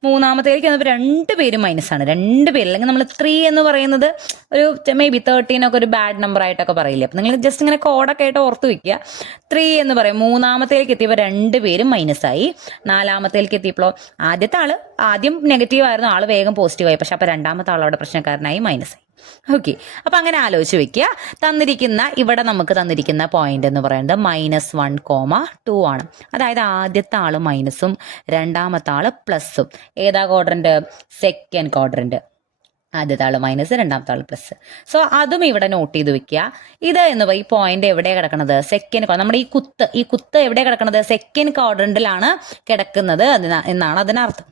മൂന്നാമത്തേക്ക് വന്നപ്പോൾ രണ്ടുപേരും മൈനസ് ആണ്, രണ്ടുപേരും. അല്ലെങ്കിൽ നമ്മൾ 3 എന്ന് പറയുന്നത് ഒരു മേ ബി 13 ഒക്കെ ഒരു ബാഡ് നമ്പർ ആയിട്ടൊക്കെ പറയില്ലേ. അപ്പം നിങ്ങൾ ജസ്റ്റ് ഇങ്ങനെ കോഡൊക്കെ ആയിട്ട് ഓർത്ത് വെക്കുക. 3 എന്ന് പറയും. മൂന്നാമത്തേക്ക് എത്തിയപ്പോൾ രണ്ടുപേരും മൈനസ് ആയി. നാലാമത്തേക്ക് എത്തിയപ്പോൾ ആദ്യത്തെ ആള് ആദ്യം നെഗറ്റീവ് ആയിരുന്നു, ആള് വേഗം പോസിറ്റീവായി. പക്ഷെ അപ്പൊ രണ്ടാമത്തെ ആളവിടെ പ്രശ്നക്കാരനായി, മൈനസ് ആയി. ഓക്കെ, അപ്പൊ അങ്ങനെ ആലോചിച്ച് വെക്കുക. ഇവിടെ നമുക്ക് തന്നിരിക്കുന്ന പോയിന്റ് എന്ന് പറയുന്നത് -1,2 ആണ്. അതായത് ആദ്യത്തെ ആള് മൈനസും രണ്ടാമത്തെ ആള് പ്ലസും. ഏതാ ക്വാഡ്രന്റ്? Second quadrant. ആദ്യത്തെ ആള് മൈനസ്, രണ്ടാമത്തെ ആള് പ്ലസ്. സോ അതും ഇവിടെ നോട്ട് ചെയ്ത് വെക്കുക. ഇത് എന്ന് ഈ പോയിന്റ് എവിടെയാണ് കിടക്കുന്നത്? സെക്കൻഡ്. നമ്മുടെ ഈ കുത്ത് എവിടെ കിടക്കുന്നത്? സെക്കൻഡ് ക്വാഡ്രന്റിലാണ് കിടക്കുന്നത് എന്നാണ് അതിനർത്ഥം.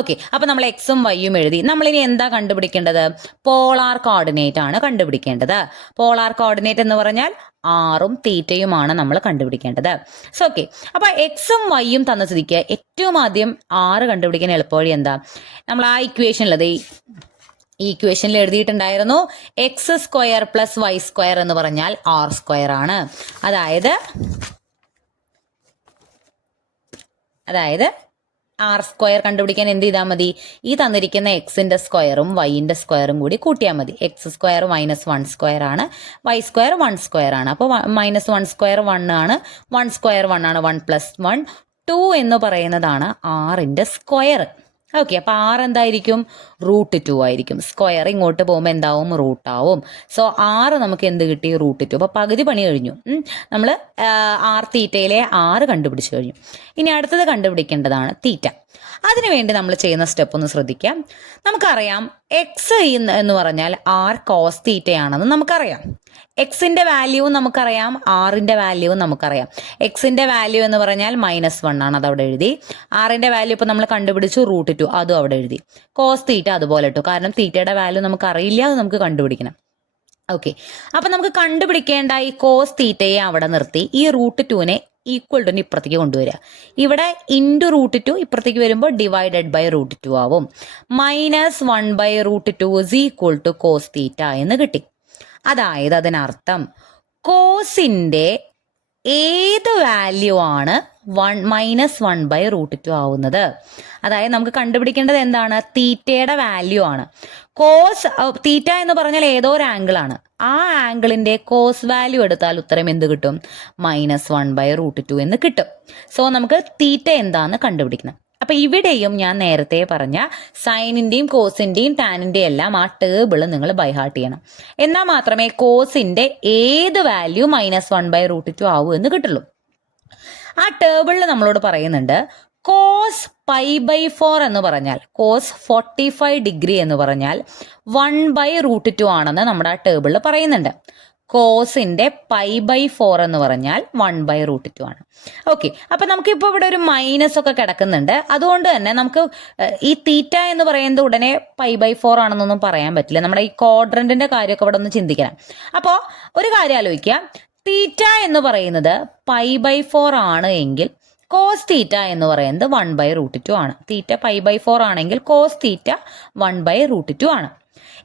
ഓക്കെ, അപ്പൊ നമ്മൾ എക്സും വൈയും എഴുതി. നമ്മളിനി എന്താ കണ്ടുപിടിക്കേണ്ടത്? പോളാർ കോർഡിനേറ്റ് ആണ് കണ്ടുപിടിക്കേണ്ടത്. പോളാർ കോർഡിനേറ്റ് എന്ന് പറഞ്ഞാൽ ആറും തീറ്റയുമാണ് നമ്മൾ കണ്ടുപിടിക്കേണ്ടത്. സോ ഓക്കെ, അപ്പൊ എക്സും വൈയും തന്ന സ്ഥിതിക്ക് ഏറ്റവും ആദ്യം ആറ് കണ്ടുപിടിക്കാൻ എളുപ്പവഴി എന്താ? നമ്മൾ ആ ഇക്വേഷനിലത് ഈ ഇക്വേഷനിൽ എഴുതിയിട്ടുണ്ടായിരുന്നു x square plus y square എന്ന് പറഞ്ഞാൽ r² ആണ്. അതായത് r² കണ്ടുപിടിക്കാൻ എന്ത് ചെയ്താൽ മതി? ഈ തന്നിരിക്കുന്ന എക്സിന്റെ സ്ക്വയറും വൈന്റെ സ്ക്വയറും കൂടി കൂട്ടിയാൽ മതി. എക്സ് സ്ക്വയർ -1² ആണ്, വൈ സ്ക്വയർ 1² ആണ്. അപ്പോൾ -1² 1 ആണ്, 1² 1 ആണ്. 1 + 1 2 എന്ന് പറയുന്നതാണ് ആറിന്റെ സ്ക്വയർ. ഓക്കെ, അപ്പൊ ആറ് എന്തായിരിക്കും? √2 ആയിരിക്കും. സ്ക്വയർ ഇങ്ങോട്ട് പോകുമ്പോൾ എന്താവും? റൂട്ടാവും. സോ ആറ് നമുക്ക് എന്ത് കിട്ടി? √2. അപ്പൊ പകുതി പണി കഴിഞ്ഞു. നമ്മൾ r തീറ്റയിലെ 6 കണ്ടുപിടിച്ചു കഴിഞ്ഞു. ഇനി അടുത്തത് കണ്ടുപിടിക്കേണ്ടതാണ് തീറ്റ. അതിനുവേണ്ടി നമ്മൾ ചെയ്യുന്ന സ്റ്റെപ്പ് ഒന്ന് ശ്രദ്ധിക്കാം. നമുക്കറിയാം എക്സ് എന്ന് പറഞ്ഞാൽ r cos തീറ്റയാണെന്ന് നമുക്കറിയാം. എക്സിന്റെ വാല്യൂവും നമുക്കറിയാം, ആറിന്റെ വാല്യൂവും നമുക്കറിയാം. എക്സിന്റെ വാല്യൂ എന്ന് പറഞ്ഞാൽ -1 ആണ്, അതവിടെ എഴുതി. ആറിന്റെ വാല്യൂ ഇപ്പൊ നമ്മൾ കണ്ടുപിടിച്ചു √2, അതും അവിടെ എഴുതി. കോസ് തീറ്റ അതുപോലെ ഇട്ടു, കാരണം തീറ്റയുടെ വാല്യൂ നമുക്ക് അറിയില്ല, അത് നമുക്ക് കണ്ടുപിടിക്കണം. ഓക്കെ, അപ്പൊ നമുക്ക് കണ്ടുപിടിക്കേണ്ട ഈ കോസ് തീറ്റയെ അവിടെ നിർത്തി ഈ √2നെ ഈക്വൽ ടു ഇപ്പുറത്തേക്ക് കൊണ്ടുവരിക. ഇവിടെ *√2 ഇപ്പുറത്തേക്ക് വരുമ്പോൾ /√2 ആവും. -1/√2 = കോസ് തീറ്റ എന്ന് കിട്ടി. അതായത് അതിനർത്ഥം കോസിന്റെ ഏത് വാല്യൂ ആണ് -1/√2 ആവുന്നത്? അതായത് നമുക്ക് കണ്ടുപിടിക്കേണ്ടത് എന്താണ്? തീറ്റയുടെ വാല്യൂ ആണ്. കോസ് തീറ്റ എന്ന് പറഞ്ഞാൽ ഏതോ ഒരു ആംഗിൾ ആണ്. ആ ആംഗിളിന്റെ കോസ് വാല്യൂ എടുത്താൽ ഉത്തരം എന്ത് കിട്ടും? -1/√2 എന്ന് കിട്ടും. സോ നമുക്ക് തീറ്റ എന്താന്ന് കണ്ടുപിടിക്കണം. അപ്പൊ ഇവിടെയും ഞാൻ നേരത്തെ പറഞ്ഞ സൈനിന്റെയും കോസിന്റെയും ടാനിന്റെയും എല്ലാം ആ ടേബിൾ നിങ്ങൾ ബൈഹാർട്ട് ചെയ്യണം. എന്നാൽ മാത്രമേ കോസിന്റെ ഏത് വാല്യൂ -1/√2 ആവൂ എന്ന് കിട്ടുള്ളൂ. ആ ടേബിളിൽ നമ്മളോട് പറയുന്നുണ്ട് കോസ് π/4 എന്ന് പറഞ്ഞാൽ, കോസ് 45 ഡിഗ്രി എന്ന് പറഞ്ഞാൽ 1/√2 ആണെന്ന് നമ്മുടെ ആ ടേബിളിൽ പറയുന്നുണ്ട്. കോസിന്റെ π/4 എന്ന് പറഞ്ഞാൽ 1/√2 ആണ്. ഓക്കെ, അപ്പൊ നമുക്കിപ്പോ ഇവിടെ ഒരു മൈനസ് ഒക്കെ കിടക്കുന്നുണ്ട്. അതുകൊണ്ട് തന്നെ നമുക്ക് ഈ തീറ്റ എന്ന് പറയുന്നത് ഉടനെ π/4 ആണെന്നൊന്നും പറയാൻ പറ്റില്ല. നമ്മുടെ ഈ ക്വാഡ്രന്റിന്റെ കാര്യമൊക്കെ ഇവിടെ ഒന്ന് ചിന്തിക്കണം. അപ്പോൾ ഒരു കാര്യം ആലോചിക്കുക, തീറ്റ എന്ന് പറയുന്നത് π/4 ആണ് എങ്കിൽ കോസ് തീറ്റ എന്ന് പറയുന്നത് 1/√2 ആണ്. തീറ്റ π/4 ആണെങ്കിൽ കോസ് തീറ്റ 1/√2 ആണ്.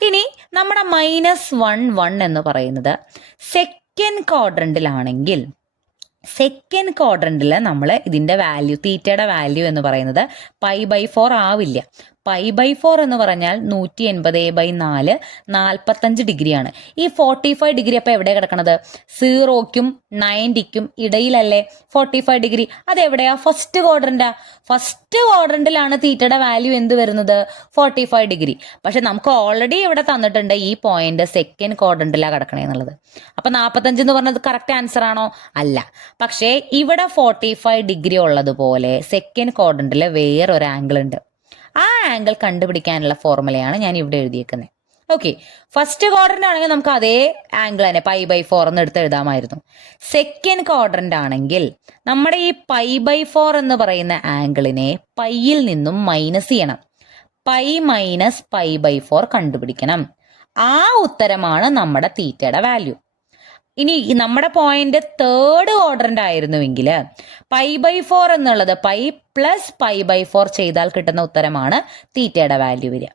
ഇനി നമ്മുടെ -1 എന്ന് പറയുന്നത് സെക്കൻഡ് ക്വാഡ്രന്റിലാണെങ്കിൽ സെക്കൻഡ് ക്വാഡ്രന്റിൽ നമ്മൾ ഇതിൻ്റെ വാല്യൂ തീറ്റയുടെ വാല്യൂ എന്ന് പറയുന്നത് π/4 ആവില്ല. π/4 എന്ന് പറഞ്ഞാൽ 180/4 45 ഡിഗ്രിയാണ്. ഈ 45 ഡിഗ്രി അപ്പോൾ എവിടെ കിടക്കണത്? 0ക്കും 90ക്കും ഇടയിലല്ലേ 45 ഡിഗ്രി. അതെവിടെയാ? ഫസ്റ്റ് ക്വാഡ്രന്റാ. ഫസ്റ്റ് ക്വാഡ്രന്റിലാണ് തീറ്റയുടെ വാല്യൂ എന്ത് വരുന്നത്? 45 ഡിഗ്രി. പക്ഷെ നമുക്ക് ഓൾറെഡി ഇവിടെ തന്നിട്ടുണ്ട് ഈ പോയിന്റ് സെക്കൻഡ് ക്വാഡ്രന്റിലാണ് കിടക്കണേ എന്നുള്ളത്. അപ്പൊ 45 എന്ന് പറഞ്ഞത് കറക്റ്റ് ആൻസർ ആണോ? അല്ല. പക്ഷേ ഇവിടെ 45 ഡിഗ്രി ഉള്ളതുപോലെ സെക്കൻഡ് ക്വാഡ്രന്റിൽ വേറൊരു ആംഗിൾ ഉണ്ട്. ആ ആംഗിൾ കണ്ടുപിടിക്കാനുള്ള ഫോർമുലയാണ് ഞാൻ ഇവിടെ എഴുതിയേക്കുന്നത്. ഓക്കെ, ഫസ്റ്റ് ക്വാഡ്രന്റ് ആണെങ്കിൽ നമുക്ക് അതേ ആംഗിൾ തന്നെ π/4 എന്ന് എടുത്ത് എഴുതാമായിരുന്നു. സെക്കൻഡ് ക്വാഡ്രന്റ് ആണെങ്കിൽ നമ്മുടെ ഈ π/4 എന്ന് പറയുന്ന ആംഗിളിനെ പൈയിൽ നിന്നും മൈനസ് ചെയ്യണം. π - π/4 കണ്ടുപിടിക്കണം. ആ ഉത്തരമാണ് നമ്മുടെ തീറ്റയുടെ വാല്യൂ. ഇനി നമ്മുടെ പോയിന്റ് തേർഡ് ക്വാഡ്രന്റ് ആയിരുന്നുവെങ്കിൽ π/4 എന്നുള്ളത് π + π/4 ചെയ്താൽ കിട്ടുന്ന ഉത്തരമാണ് തീറ്റയുടെ വാല്യൂ വരിക.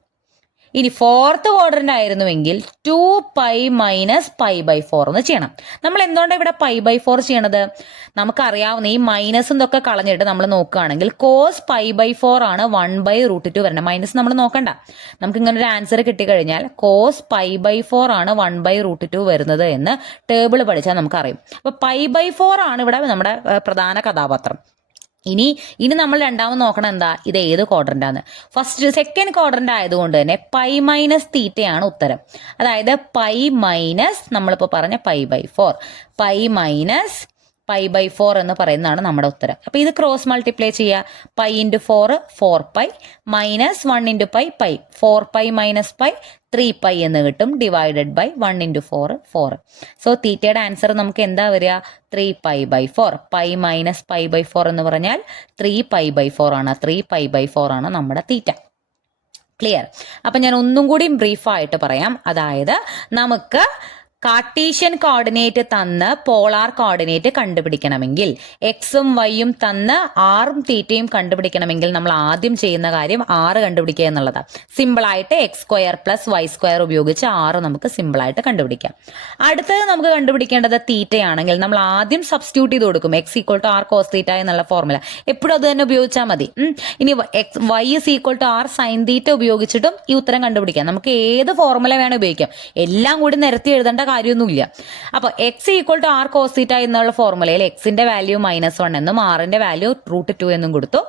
ഇനി ഫോർത്ത് ക്വാഡ്രന്റ് ആയിരുന്നുവെങ്കിൽ 2π - π/4 എന്ന് ചെയ്യണം. നമ്മൾ എന്തുകൊണ്ടാണ് ഇവിടെ π/4 ചെയ്യണത്? നമുക്കറിയാവുന്ന ഈ മൈനസ് ഇതൊക്കെ കളഞ്ഞിട്ട് നമ്മൾ നോക്കുകയാണെങ്കിൽ കോസ് π/4 ആണ് 1/√2 വരണം. മൈനസ് നമ്മൾ നോക്കണ്ട. നമുക്ക് ഇങ്ങനെ ഒരു ആൻസർ കിട്ടിക്കഴിഞ്ഞാൽ കോസ് π/4 ആണ് 1/√2 വരുന്നത് എന്ന് ടേബിൾ പഠിച്ചാൽ നമുക്കറിയും. അപ്പോൾ π/4 ആണ് ഇവിടെ നമ്മുടെ പ്രധാന കഥാപാത്രം. ഇനി നമ്മൾ രണ്ടാമത് നോക്കണം എന്താ, ഇത് ഏത് ക്വാഡ്രന്റാണ്. സെക്കൻഡ് ക്വാഡ്രന്റ് ആയതുകൊണ്ട് തന്നെ π - തീറ്റയാണ് ഉത്തരം. അതായത് π - നമ്മളിപ്പോൾ പറഞ്ഞ π/4 π - π/4 എന്ന് പറയുന്നതാണ് നമ്മുടെ ഉത്തരം. അപ്പൊ ഇത് ക്രോസ് മൾട്ടിപ്ലൈ ചെയ്യുക. π × 4 4π -1 × π π 4π - π 3π എന്ന് കിട്ടും. Divided by 1 × 4 4. സോ തീറ്റയുടെ ആൻസർ നമുക്ക് എന്താ വരിക? 3π/4. π - π/4 എന്ന് പറഞ്ഞാൽ 3π/4 ആണ്. 3π/4 ആണ് നമ്മുടെ തീറ്റ. ക്ലിയർ? അപ്പൊ ഞാൻ ഒന്നും കൂടി ബ്രീഫായിട്ട് പറയാം. അതായത് നമുക്ക് കാർട്ടീഷ്യൻ കോർഡിനേറ്റ് തന്ന് പോളാർ കോർഡിനേറ്റ് കണ്ടുപിടിക്കണമെങ്കിൽ എക്സും വൈയും തന്ന് ആറും തീറ്റയും കണ്ടുപിടിക്കണമെങ്കിൽ നമ്മൾ ആദ്യം ചെയ്യുന്ന കാര്യം 6 കണ്ടുപിടിക്കുക എന്നുള്ളതാണ്. സിമ്പിളായിട്ട് x² + y² ഉപയോഗിച്ച് 6 നമുക്ക് സിമ്പിളായിട്ട് കണ്ടുപിടിക്കാം. അടുത്തത് നമുക്ക് കണ്ടുപിടിക്കേണ്ടത് തീറ്റയാണെങ്കിൽ നമ്മൾ ആദ്യം സബ്സ്റ്റിറ്റ്യൂട്ട് ചെയ്ത് കൊടുക്കും. x = r cos θ എന്നുള്ള ഫോർമുല എപ്പോഴും അത് തന്നെ ഉപയോഗിച്ചാൽ മതി. ഇനി y = r sin θ ഉപയോഗിച്ചിട്ടും ഈ ഉത്തരം കണ്ടുപിടിക്കാം. നമുക്ക് ഏത് ഫോർമുല വേണം ഉപയോഗിക്കാം. എല്ലാം കൂടി നിരത്തി എഴുതേണ്ട കാര്യമൊന്നുമില്ല. അപ്പൊ x = r cos θ എന്നുള്ള ഫോർമുലയിൽ എക്സിന്റെ വാല്യൂ -1 എന്നും ആറിന്റെ വാല്യൂ √2 എന്നും കൊടുത്തു.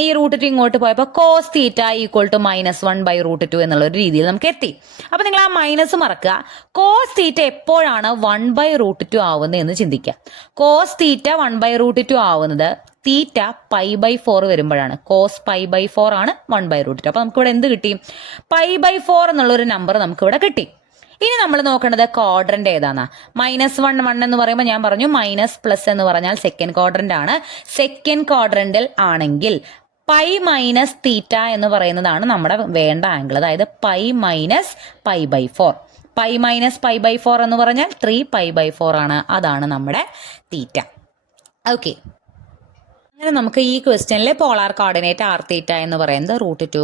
ഈ √2 ഇങ്ങോട്ട് പോയപ്പോൾ cos θ = -1/√2 എന്നുള്ള ഒരു രീതിയിൽ നമുക്ക് എത്തി. അപ്പൊ നിങ്ങൾ ആ മൈനസ് മറക്കുക. cos θ എപ്പോഴാണ് 1/√2 ആവുന്നത് എന്ന് ചിന്തിക്കുക. cos θ 1/√2 ആവുന്നത് തീറ്റ π/4 വരുമ്പോഴാണ്. cos π/4 ആണ് 1/√2. അപ്പൊ നമുക്ക് ഇവിടെ എന്ത് കിട്ടി? π/4 എന്നുള്ളൊരു നമ്പർ നമുക്ക് ഇവിടെ കിട്ടി. ഇനി നമ്മൾ നോക്കേണ്ടത് ക്വാഡ്രന്റ് ഏതാന്നാ. -1 എന്ന് പറയുമ്പോൾ ഞാൻ പറഞ്ഞു മൈനസ് പ്ലസ് എന്ന് പറഞ്ഞാൽ സെക്കൻഡ് ക്വാഡ്രന്റ് ആണ്. സെക്കൻഡ് ക്വാഡ്രന്റിൽ ആണെങ്കിൽ π - തീറ്റ എന്ന് പറയുന്നതാണ് നമ്മുടെ വേണ്ട ആംഗിൾ. അതായത് π - π/4. π - π/4 എന്ന് പറഞ്ഞാൽ 3π/4 ആണ്. അതാണ് നമ്മുടെ തീറ്റ. ഓക്കെ, അങ്ങനെ നമുക്ക് ഈ ക്വസ്റ്റ്യനിലെ പോളാർ കോർഡിനേറ്റ് r θ എന്ന് പറയുന്നത് √2,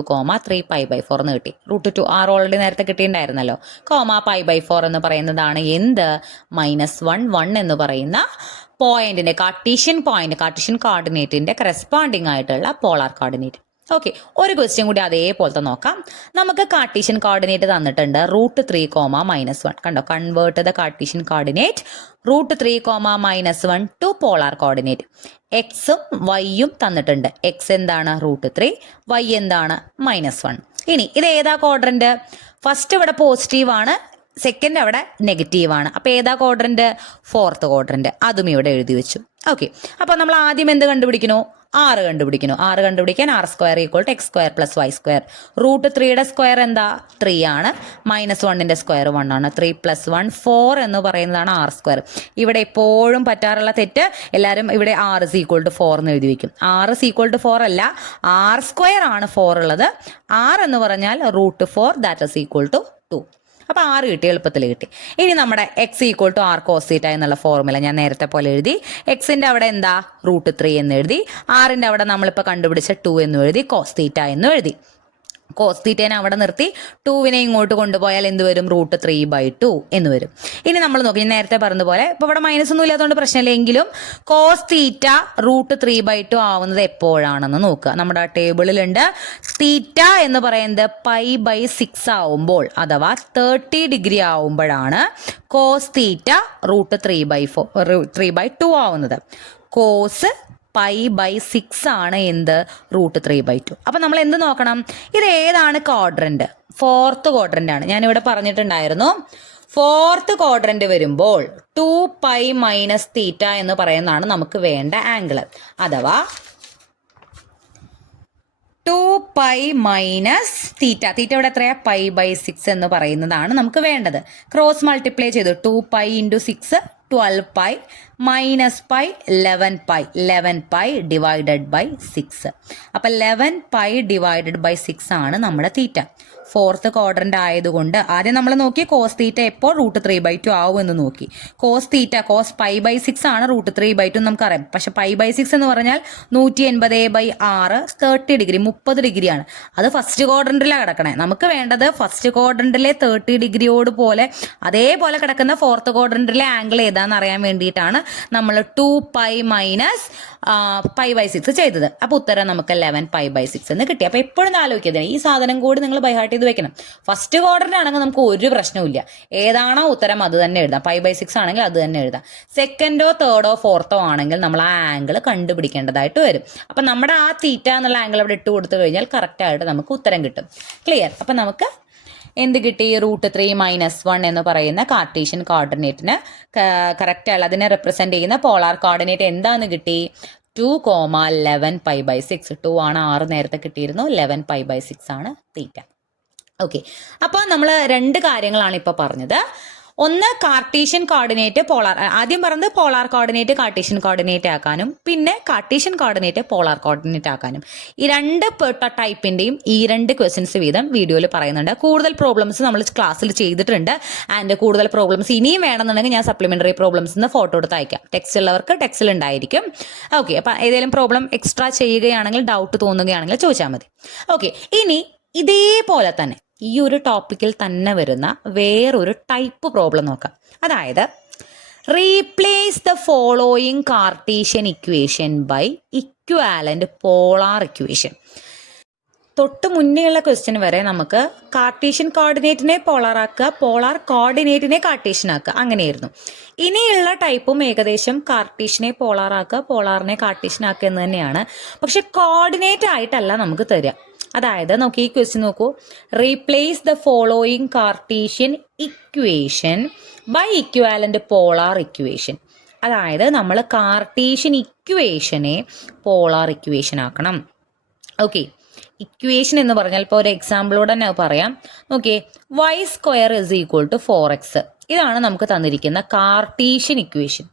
3π/4 എന്ന് കിട്ടി. √2 r ഓൾറെഡി നേരത്തെ കിട്ടിയിട്ടുണ്ടായിരുന്നല്ലോ. π/4 എന്ന് പറയുന്നതാണ് എന്ത്? -1 എന്ന് പറയുന്ന പോയിന്റിന്റെ കാർട്ടീഷ്യൻ കോർഡിനേറ്റിന്റെ കറസ്പോണ്ടിങ് ആയിട്ടുള്ള പോളാർ കോർഡിനേറ്റ്. ഓക്കെ, ഒരു ക്വസ്റ്റ്യൻ കൂടി അതേപോലത്തെ നോക്കാം. നമുക്ക് കാർട്ടീഷ്യൻ കോർഡിനേറ്റ് തന്നിട്ടുണ്ട് √3, -1. കണ്ടോ, convert the Cartesian coordinate √3, -1 to polar coordinate. എക്സും വൈയും തന്നിട്ടുണ്ട്. എക്സ് എന്താണ്? √3, വൈ എന്താണ്? -1. ഇനി ഇത് ഏതാ ക്വാഡ്രന്റ്? ഫസ്റ്റ് ഇവിടെ പോസിറ്റീവ് ആണ്, സെക്കൻഡ് അവിടെ നെഗറ്റീവ് ആണ്. അപ്പൊ ഏതാ ക്വാഡ്രന്റ്? Fourth quadrant. അതും ഇവിടെ എഴുതി വെച്ചു. ഓക്കെ, അപ്പൊ നമ്മൾ ആദ്യം എന്ത് കണ്ടുപിടിക്കണോ? 6 കണ്ടുപിടിക്കുന്നു. 6 കണ്ടുപിടിക്കാൻ r² = x² + y². √3യുടെ സ്ക്വയർ എന്താ? 3 ആണ്. -1ന്റെ സ്ക്വയർ 1 ആണ്. 3 + 1 4 എന്ന് പറയുന്നതാണ് r². ഇവിടെ എപ്പോഴും പറ്റാറുള്ള തെറ്റ്, എല്ലാവരും ഇവിടെ r = 4 എന്ന് എഴുതി വെക്കും. r = 4 അല്ല, r² ആണ് 4 ഉള്ളത്. r എന്ന് പറഞ്ഞാൽ √4, ദാറ്റ് ഈസ് ഈക്വൽ ടു 2. അപ്പോൾ 6 കിട്ടി, എളുപ്പത്തിൽ കിട്ടി. ഇനി നമ്മുടെ x equal to r cos theta എന്നുള്ള ഫോർമുല ഞാൻ നേരത്തെ പോലെ എഴുതി. എക്സിൻ്റെ അവിടെ എന്താ √3 എന്ന് എഴുതി, ആറിൻ്റെ അവിടെ നമ്മളിപ്പോൾ കണ്ടുപിടിച്ച 2 എന്ന് എഴുതി, കോസ് തീറ്റ എന്ന് എഴുതി. കോസ് തീറ്റേനെ അവിടെ നിർത്തി 2വിനെ ഇങ്ങോട്ട് കൊണ്ടുപോയാൽ എന്ത് വരും, √3/2 എന്ന് വരും. ഇനി നമ്മൾ നോക്കി, ഞാൻ നേരത്തെ പറഞ്ഞതുപോലെ ഇപ്പോൾ ഇവിടെ മൈനസ് ഒന്നും ഇല്ലാത്തതുകൊണ്ട് പ്രശ്നമില്ല, എങ്കിലും കോസ് തീറ്റ √3/2 ആവുന്നത് എപ്പോഴാണെന്ന് നോക്കുക. നമ്മുടെ ആ ടേബിളിലുണ്ട് തീറ്റ എന്ന് പറയുന്നത് π/6 ആവുമ്പോൾ അഥവാ 30 ഡിഗ്രി ആവുമ്പോഴാണ് കോസ് തീറ്റ √3/2 ആവുന്നത്. കോസ് π/6 ആണ് എന്ത്, √3/2. അപ്പം നമ്മൾ എന്ത് നോക്കണം, ഇത് ഏതാണ് ക്വാഡ്രന്റ്, 4th ക്വാഡ്രന്റ് ആണ്. ഞാനിവിടെ പറഞ്ഞിട്ടുണ്ടായിരുന്നു 4th ക്വാഡ്രന്റ് വരുമ്പോൾ 2π - തീറ്റ എന്ന് പറയുന്നതാണ് നമുക്ക് വേണ്ട ആംഗിൾ. അഥവാ 2π - തീറ്റ. തീറ്റ ഇവിടെ എത്രയാ, π/6 എന്ന് പറയുന്നതാണ് നമുക്ക് വേണ്ടത്. ക്രോസ് മൾട്ടിപ്ലൈ ചെയ്തു, 2π × 6 12π - π 11π, 11π / 6. അപ്പം 11π / 6 ആണ് നമ്മുടെ തീറ്റ. 4th ക്വാഡ്രന്റ് ആയതുകൊണ്ട് ആദ്യം നമ്മൾ നോക്കി കോസ് തീറ്റ എപ്പോൾ √3/2 ആവും എന്ന് നോക്കി. കോസ് തീറ്റ കോസ് π/6 ആണ് √3/2 നമുക്കറിയാം. പക്ഷെ π/6 എന്ന് പറഞ്ഞാൽ 180/6 30 ഡിഗ്രി, 30 ഡിഗ്രിയാണ്. അത് ഫസ്റ്റ് ക്വാഡ്രന്റിലാണ് കിടക്കണേ. നമുക്ക് വേണ്ടത് ഫസ്റ്റ് ക്വാഡ്രന്റിലെ 30 ഡിഗ്രിയോട് പോലെ അതേപോലെ കിടക്കുന്ന 4th ക്വാഡ്രന്റിലെ ആംഗിൾ ഏതാണെന്ന് അറിയാൻ വേണ്ടിയിട്ടാണ് നമ്മൾ 2π - π/6 ചെയ്തത്. അപ്പോൾ ഉത്തരം നമുക്ക് 11π/6 എന്ന് കിട്ടി. അപ്പോൾ എപ്പോഴും ആലോചിക്കുന്നത് ഈ സാധനം കൂടി നിങ്ങൾ ബൈഹാർട്ട് ചെയ്ത് വെക്കണം. ഫസ്റ്റ് ക്വാഡ്രന്റ് ആണെങ്കിൽ നമുക്ക് ഒരു പ്രശ്നവുമില്ല, ഏതാണോ ഉത്തരം അത് തന്നെ എഴുതാം. 5/6 ആണെങ്കിൽ അത് തന്നെ എഴുതാം. സെക്കൻഡോ തേർഡോ ഫോർത്തോ ആണെങ്കിൽ നമ്മൾ ആ ആംഗിൾ കണ്ടുപിടിക്കേണ്ടതായിട്ട് വരും. അപ്പം നമ്മുടെ ആ തീറ്റ എന്നുള്ള ആംഗിൾ അവിടെ ഇട്ട് കൊടുത്തു കഴിഞ്ഞാൽ കറക്റ്റായിട്ട് നമുക്ക് ഉത്തരം കിട്ടും. ക്ലിയർ? അപ്പം നമുക്ക് എന്ത് കിട്ടി, √3 - 1 എന്ന് പറയുന്ന കാർട്ടീഷ്യൻ കോർഡിനേറ്റിന് കറക്റ്റ് അല്ല, അതിനെ റെപ്രസെന്റ് ചെയ്യുന്ന പോളാർ കോർഡിനേറ്റ് എന്താന്ന് കിട്ടി, 2,11π/6. 2 ആണ്, 6 നേരത്തെ കിട്ടിയിരുന്നു, 11π/6 ആണ് തീറ്റ. ഓക്കെ, അപ്പോൾ നമ്മൾ 2 കാര്യങ്ങളാണ് ഇപ്പോൾ പറഞ്ഞത്. ഒന്ന് കാർട്ടീഷ്യൻ കോർഡിനേറ്റ് പോളാർ, ആദ്യം പറഞ്ഞത് പോളാർ കോർഡിനേറ്റ് കാർട്ടീഷ്യൻ കോർഡിനേറ്റ് ആക്കാനും പിന്നെ കാർട്ടീഷ്യൻ കോർഡിനേറ്റ് പോളാർ കോർഡിനേറ്റ് ആക്കാനും. ഈ 2 ടൈപ്പിൻ്റെയും ഈ 2 ക്വസ്റ്റ്യൻസ് വീതം വീഡിയോയിൽ പറയുന്നുണ്ട്. കൂടുതൽ പ്രോബ്ലംസ് നമ്മൾ ക്ലാസ്സിൽ ചെയ്തിട്ടുണ്ട്. ആൻഡ് കൂടുതൽ പ്രോബ്ലംസ് ഇനിയും വേണമെന്നുണ്ടെങ്കിൽ ഞാൻ സപ്ലിമെൻ്ററി പ്രോബ്ലംസിന് ഫോട്ടോ എടുത്ത് അയക്കാം. ടെക്സ്റ്റ് ഉള്ളവർക്ക് ടെക്സ്റ്റിൽ ഉണ്ടായിരിക്കും. ഓക്കെ, അപ്പം ഏതെങ്കിലും പ്രോബ്ലം എക്സ്ട്രാ ചെയ്യുകയാണെങ്കിൽ, ഡൗട്ട് തോന്നുകയാണെങ്കിൽ ചോദിച്ചാൽ മതി. ഓക്കെ, ഇനി ഇതേപോലെ തന്നെ ഈ ഒരു ടോപ്പിക്കിൽ തന്നെ വരുന്ന വേറൊരു ടൈപ്പ് പ്രോബ്ലം നോക്കാം. അതായത് replace the following Cartesian equation by equivalent polar equation. തൊട്ട് മുന്നേയുള്ള ക്വസ്റ്റ്യൻ വരെ നമുക്ക് കാർട്ടീഷ്യൻ കോർഡിനേറ്റിനെ പോളാറാക്കുക, പോളാർ കോർഡിനേറ്റിനെ കാർട്ടീഷ്യൻ ആക്കുക, അങ്ങനെയായിരുന്നു. ഇനിയുള്ള ടൈപ്പും ഏകദേശം കാർട്ടീഷ്യനെ പോളാറാക്കുക, പോളാറിനെ കാർട്ടീഷ്യൻ ആക്കുക എന്ന് തന്നെയാണ്. പക്ഷെ കോർഡിനേറ്റ് ആയിട്ടല്ല നമുക്ക് തരിക. അതായത് നോക്കി, ഈ ക്വസ്റ്റ്യൻ നോക്കൂ, replace the following Cartesian equation by equivalent polar equation. അതായത് നമ്മൾ കാർട്ടീഷ്യൻ ഇക്വേഷനെ പോളാർ ഇക്വേഷൻ ആക്കണം. ഓക്കെ, ഇക്വേഷൻ എന്ന് പറഞ്ഞാൽ ഇപ്പോൾ ഒരു എക്സാമ്പിളോടെ തന്നെ പറയാം. നോക്കിയേ, y² = 4x. ഇതാണ് നമുക്ക് തന്നിരിക്കുന്ന കാർട്ടീഷ്യൻ ഇക്വേഷൻ.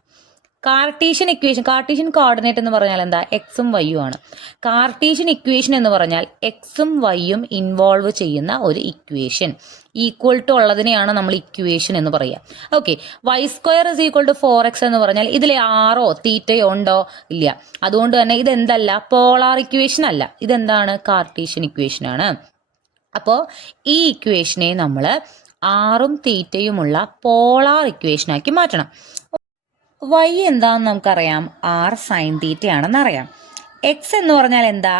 കാർട്ടീഷ്യൻ കോർഡിനേറ്റ് എന്ന് പറഞ്ഞാൽ എന്താ, എക്സും വൈയും ആണ്. കാർട്ടീഷ്യൻ ഇക്വേഷൻ എന്ന് പറഞ്ഞാൽ എക്സും വൈയും ഇൻവോൾവ് ചെയ്യുന്ന ഒരു ഇക്വേഷൻ. ഈക്വൽ ടു ഉള്ളതിനെയാണ് നമ്മൾ ഇക്വേഷൻ എന്ന് പറയുക. ഓക്കെ, y² = 4x എന്ന് പറഞ്ഞാൽ ഇതിൽ ആറോ തീറ്റയോ ഉണ്ടോ, ഇല്ല. അതുകൊണ്ട് തന്നെ ഇതെന്തല്ല, പോളാർ ഇക്വേഷൻ അല്ല, ഇതെന്താണ്, കാർട്ടീഷ്യൻ ഇക്വേഷൻ ആണ്. അപ്പോൾ ഈ ഇക്വേഷനെ നമ്മൾ ആറും തീറ്റയുമുള്ള പോളാർ ഇക്വേഷനാക്കി മാറ്റണം. y എന്താണെന്ന് നമുക്കറിയാം, r സൈൻ തീറ്റയാണെന്ന് അറിയാം. എക്സ് എന്ന് പറഞ്ഞാൽ എന്താ,